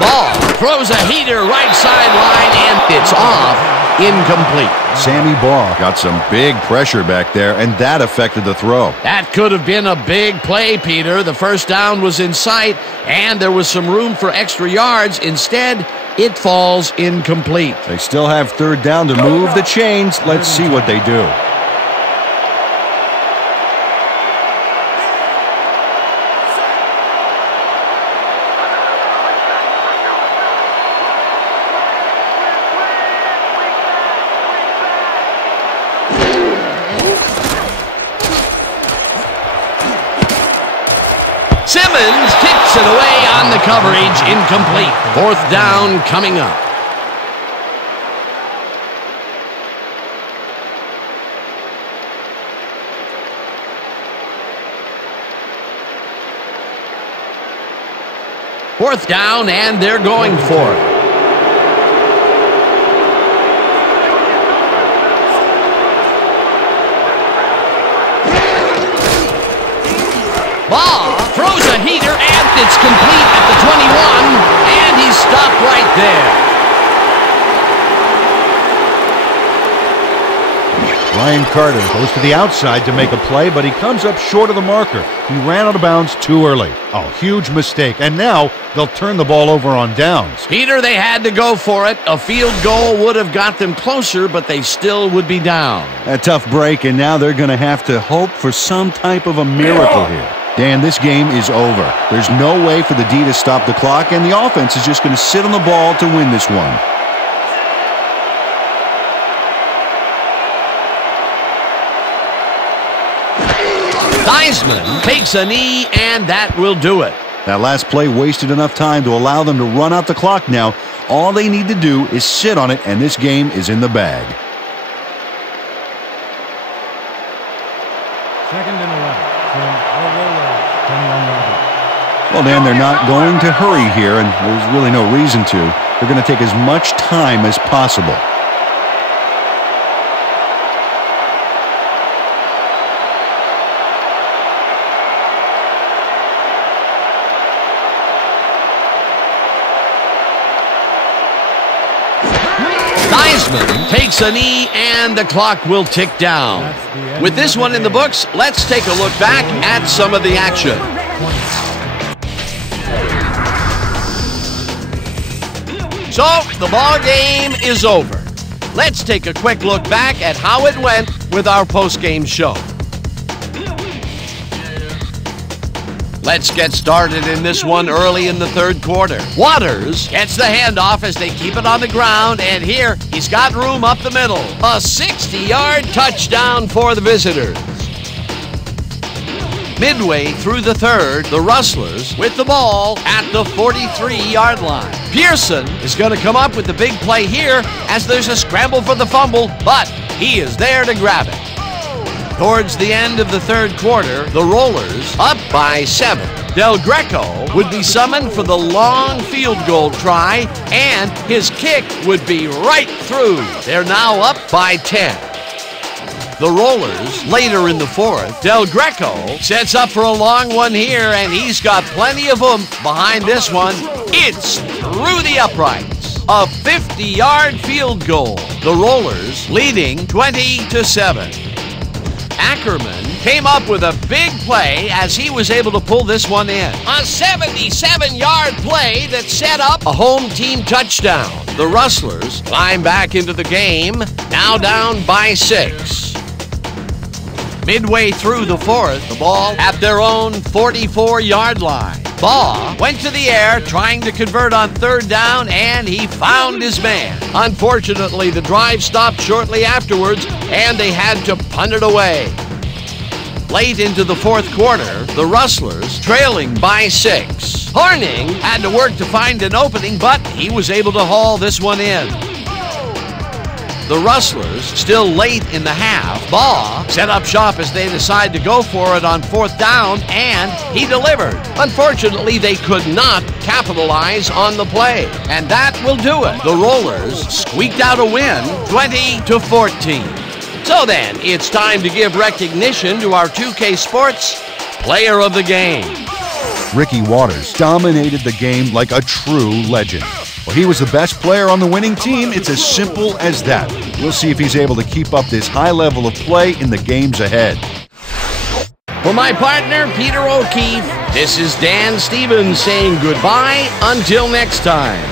Ball throws a heater right sideline, and it's off. Incomplete. Sammy Baugh got some big pressure back there, and that affected the throw. That could have been a big play, Peter. The first down was in sight, and there was some room for extra yards. Instead, it falls incomplete. They still have third down to move the chains. Let's see what they do. Simmons kicks it away on the coverage. Incomplete. Fourth down coming up. Fourth down, and they're going for it. Baugh throws a heater, and it's complete at the 21, and he's stopped right there. Ryan Carter goes to the outside to make a play, but he comes up short of the marker. He ran out of bounds too early. Oh, huge mistake. And now they'll turn the ball over on downs. Peter, they had to go for it. A field goal would have got them closer, but they still would be down. A tough break, and now they're going to have to hope for some type of a miracle here. Dan, this game is over. There's no way for the D to stop the clock, and the offense is just going to sit on the ball to win this one. Theismann takes a knee, and that will do it. That last play wasted enough time to allow them to run out the clock now. All they need to do is sit on it, and this game is in the bag. Second and 11 from the Rollers, 21-yard. Well, Dan, they're not going to hurry here, and there's really no reason to. They're going to take as much time as possible. Theismann takes a knee, and the clock will tick down. With this one in the books, let's take a look back at some of the action. So, the ball game is over. Let's take a quick look back at how it went with our post-game show. Let's get started in this one early in the third quarter. Waters gets the handoff as they keep it on the ground, and here he's got room up the middle. A 60-yard touchdown for the visitors. Midway through the third, the Rustlers with the ball at the 43-yard line. Pearson is going to come up with the big play here as there's a scramble for the fumble, but he is there to grab it. Towards the end of the third quarter, the Rollers up by 7. Del Greco would be summoned for the long field goal try, and his kick would be right through. They're now up by 10. The Rollers, later in the fourth, Del Greco sets up for a long one here, and he's got plenty of oomph behind this one. It's through the uprights. A 50-yard field goal. The Rollers leading 20-7. Ackerman came up with a big play as he was able to pull this one in. A 77-yard play that set up a home team touchdown. The Rustlers climb back into the game, now down by 6. Midway through the fourth, the ball at their own 44-yard line. Baugh went to the air trying to convert on third down, and he found his man. Unfortunately, the drive stopped shortly afterwards, and they had to punt it away. Late into the fourth quarter, the Rustlers trailing by 6. Horning had to work to find an opening, but he was able to haul this one in. The Rustlers still late in the half. Baugh set up shop as they decide to go for it on fourth down, and he delivered. Unfortunately, they could not capitalize on the play, and that will do it. The Rollers squeaked out a win, 20-14. So then, it's time to give recognition to our 2K Sports Player of the Game. Ricky Waters dominated the game like a true legend. Well, he was the best player on the winning team. It's as simple as that. We'll see if he's able to keep up this high level of play in the games ahead. For my partner, Peter O'Keefe, this is Dan Stevens saying goodbye until next time.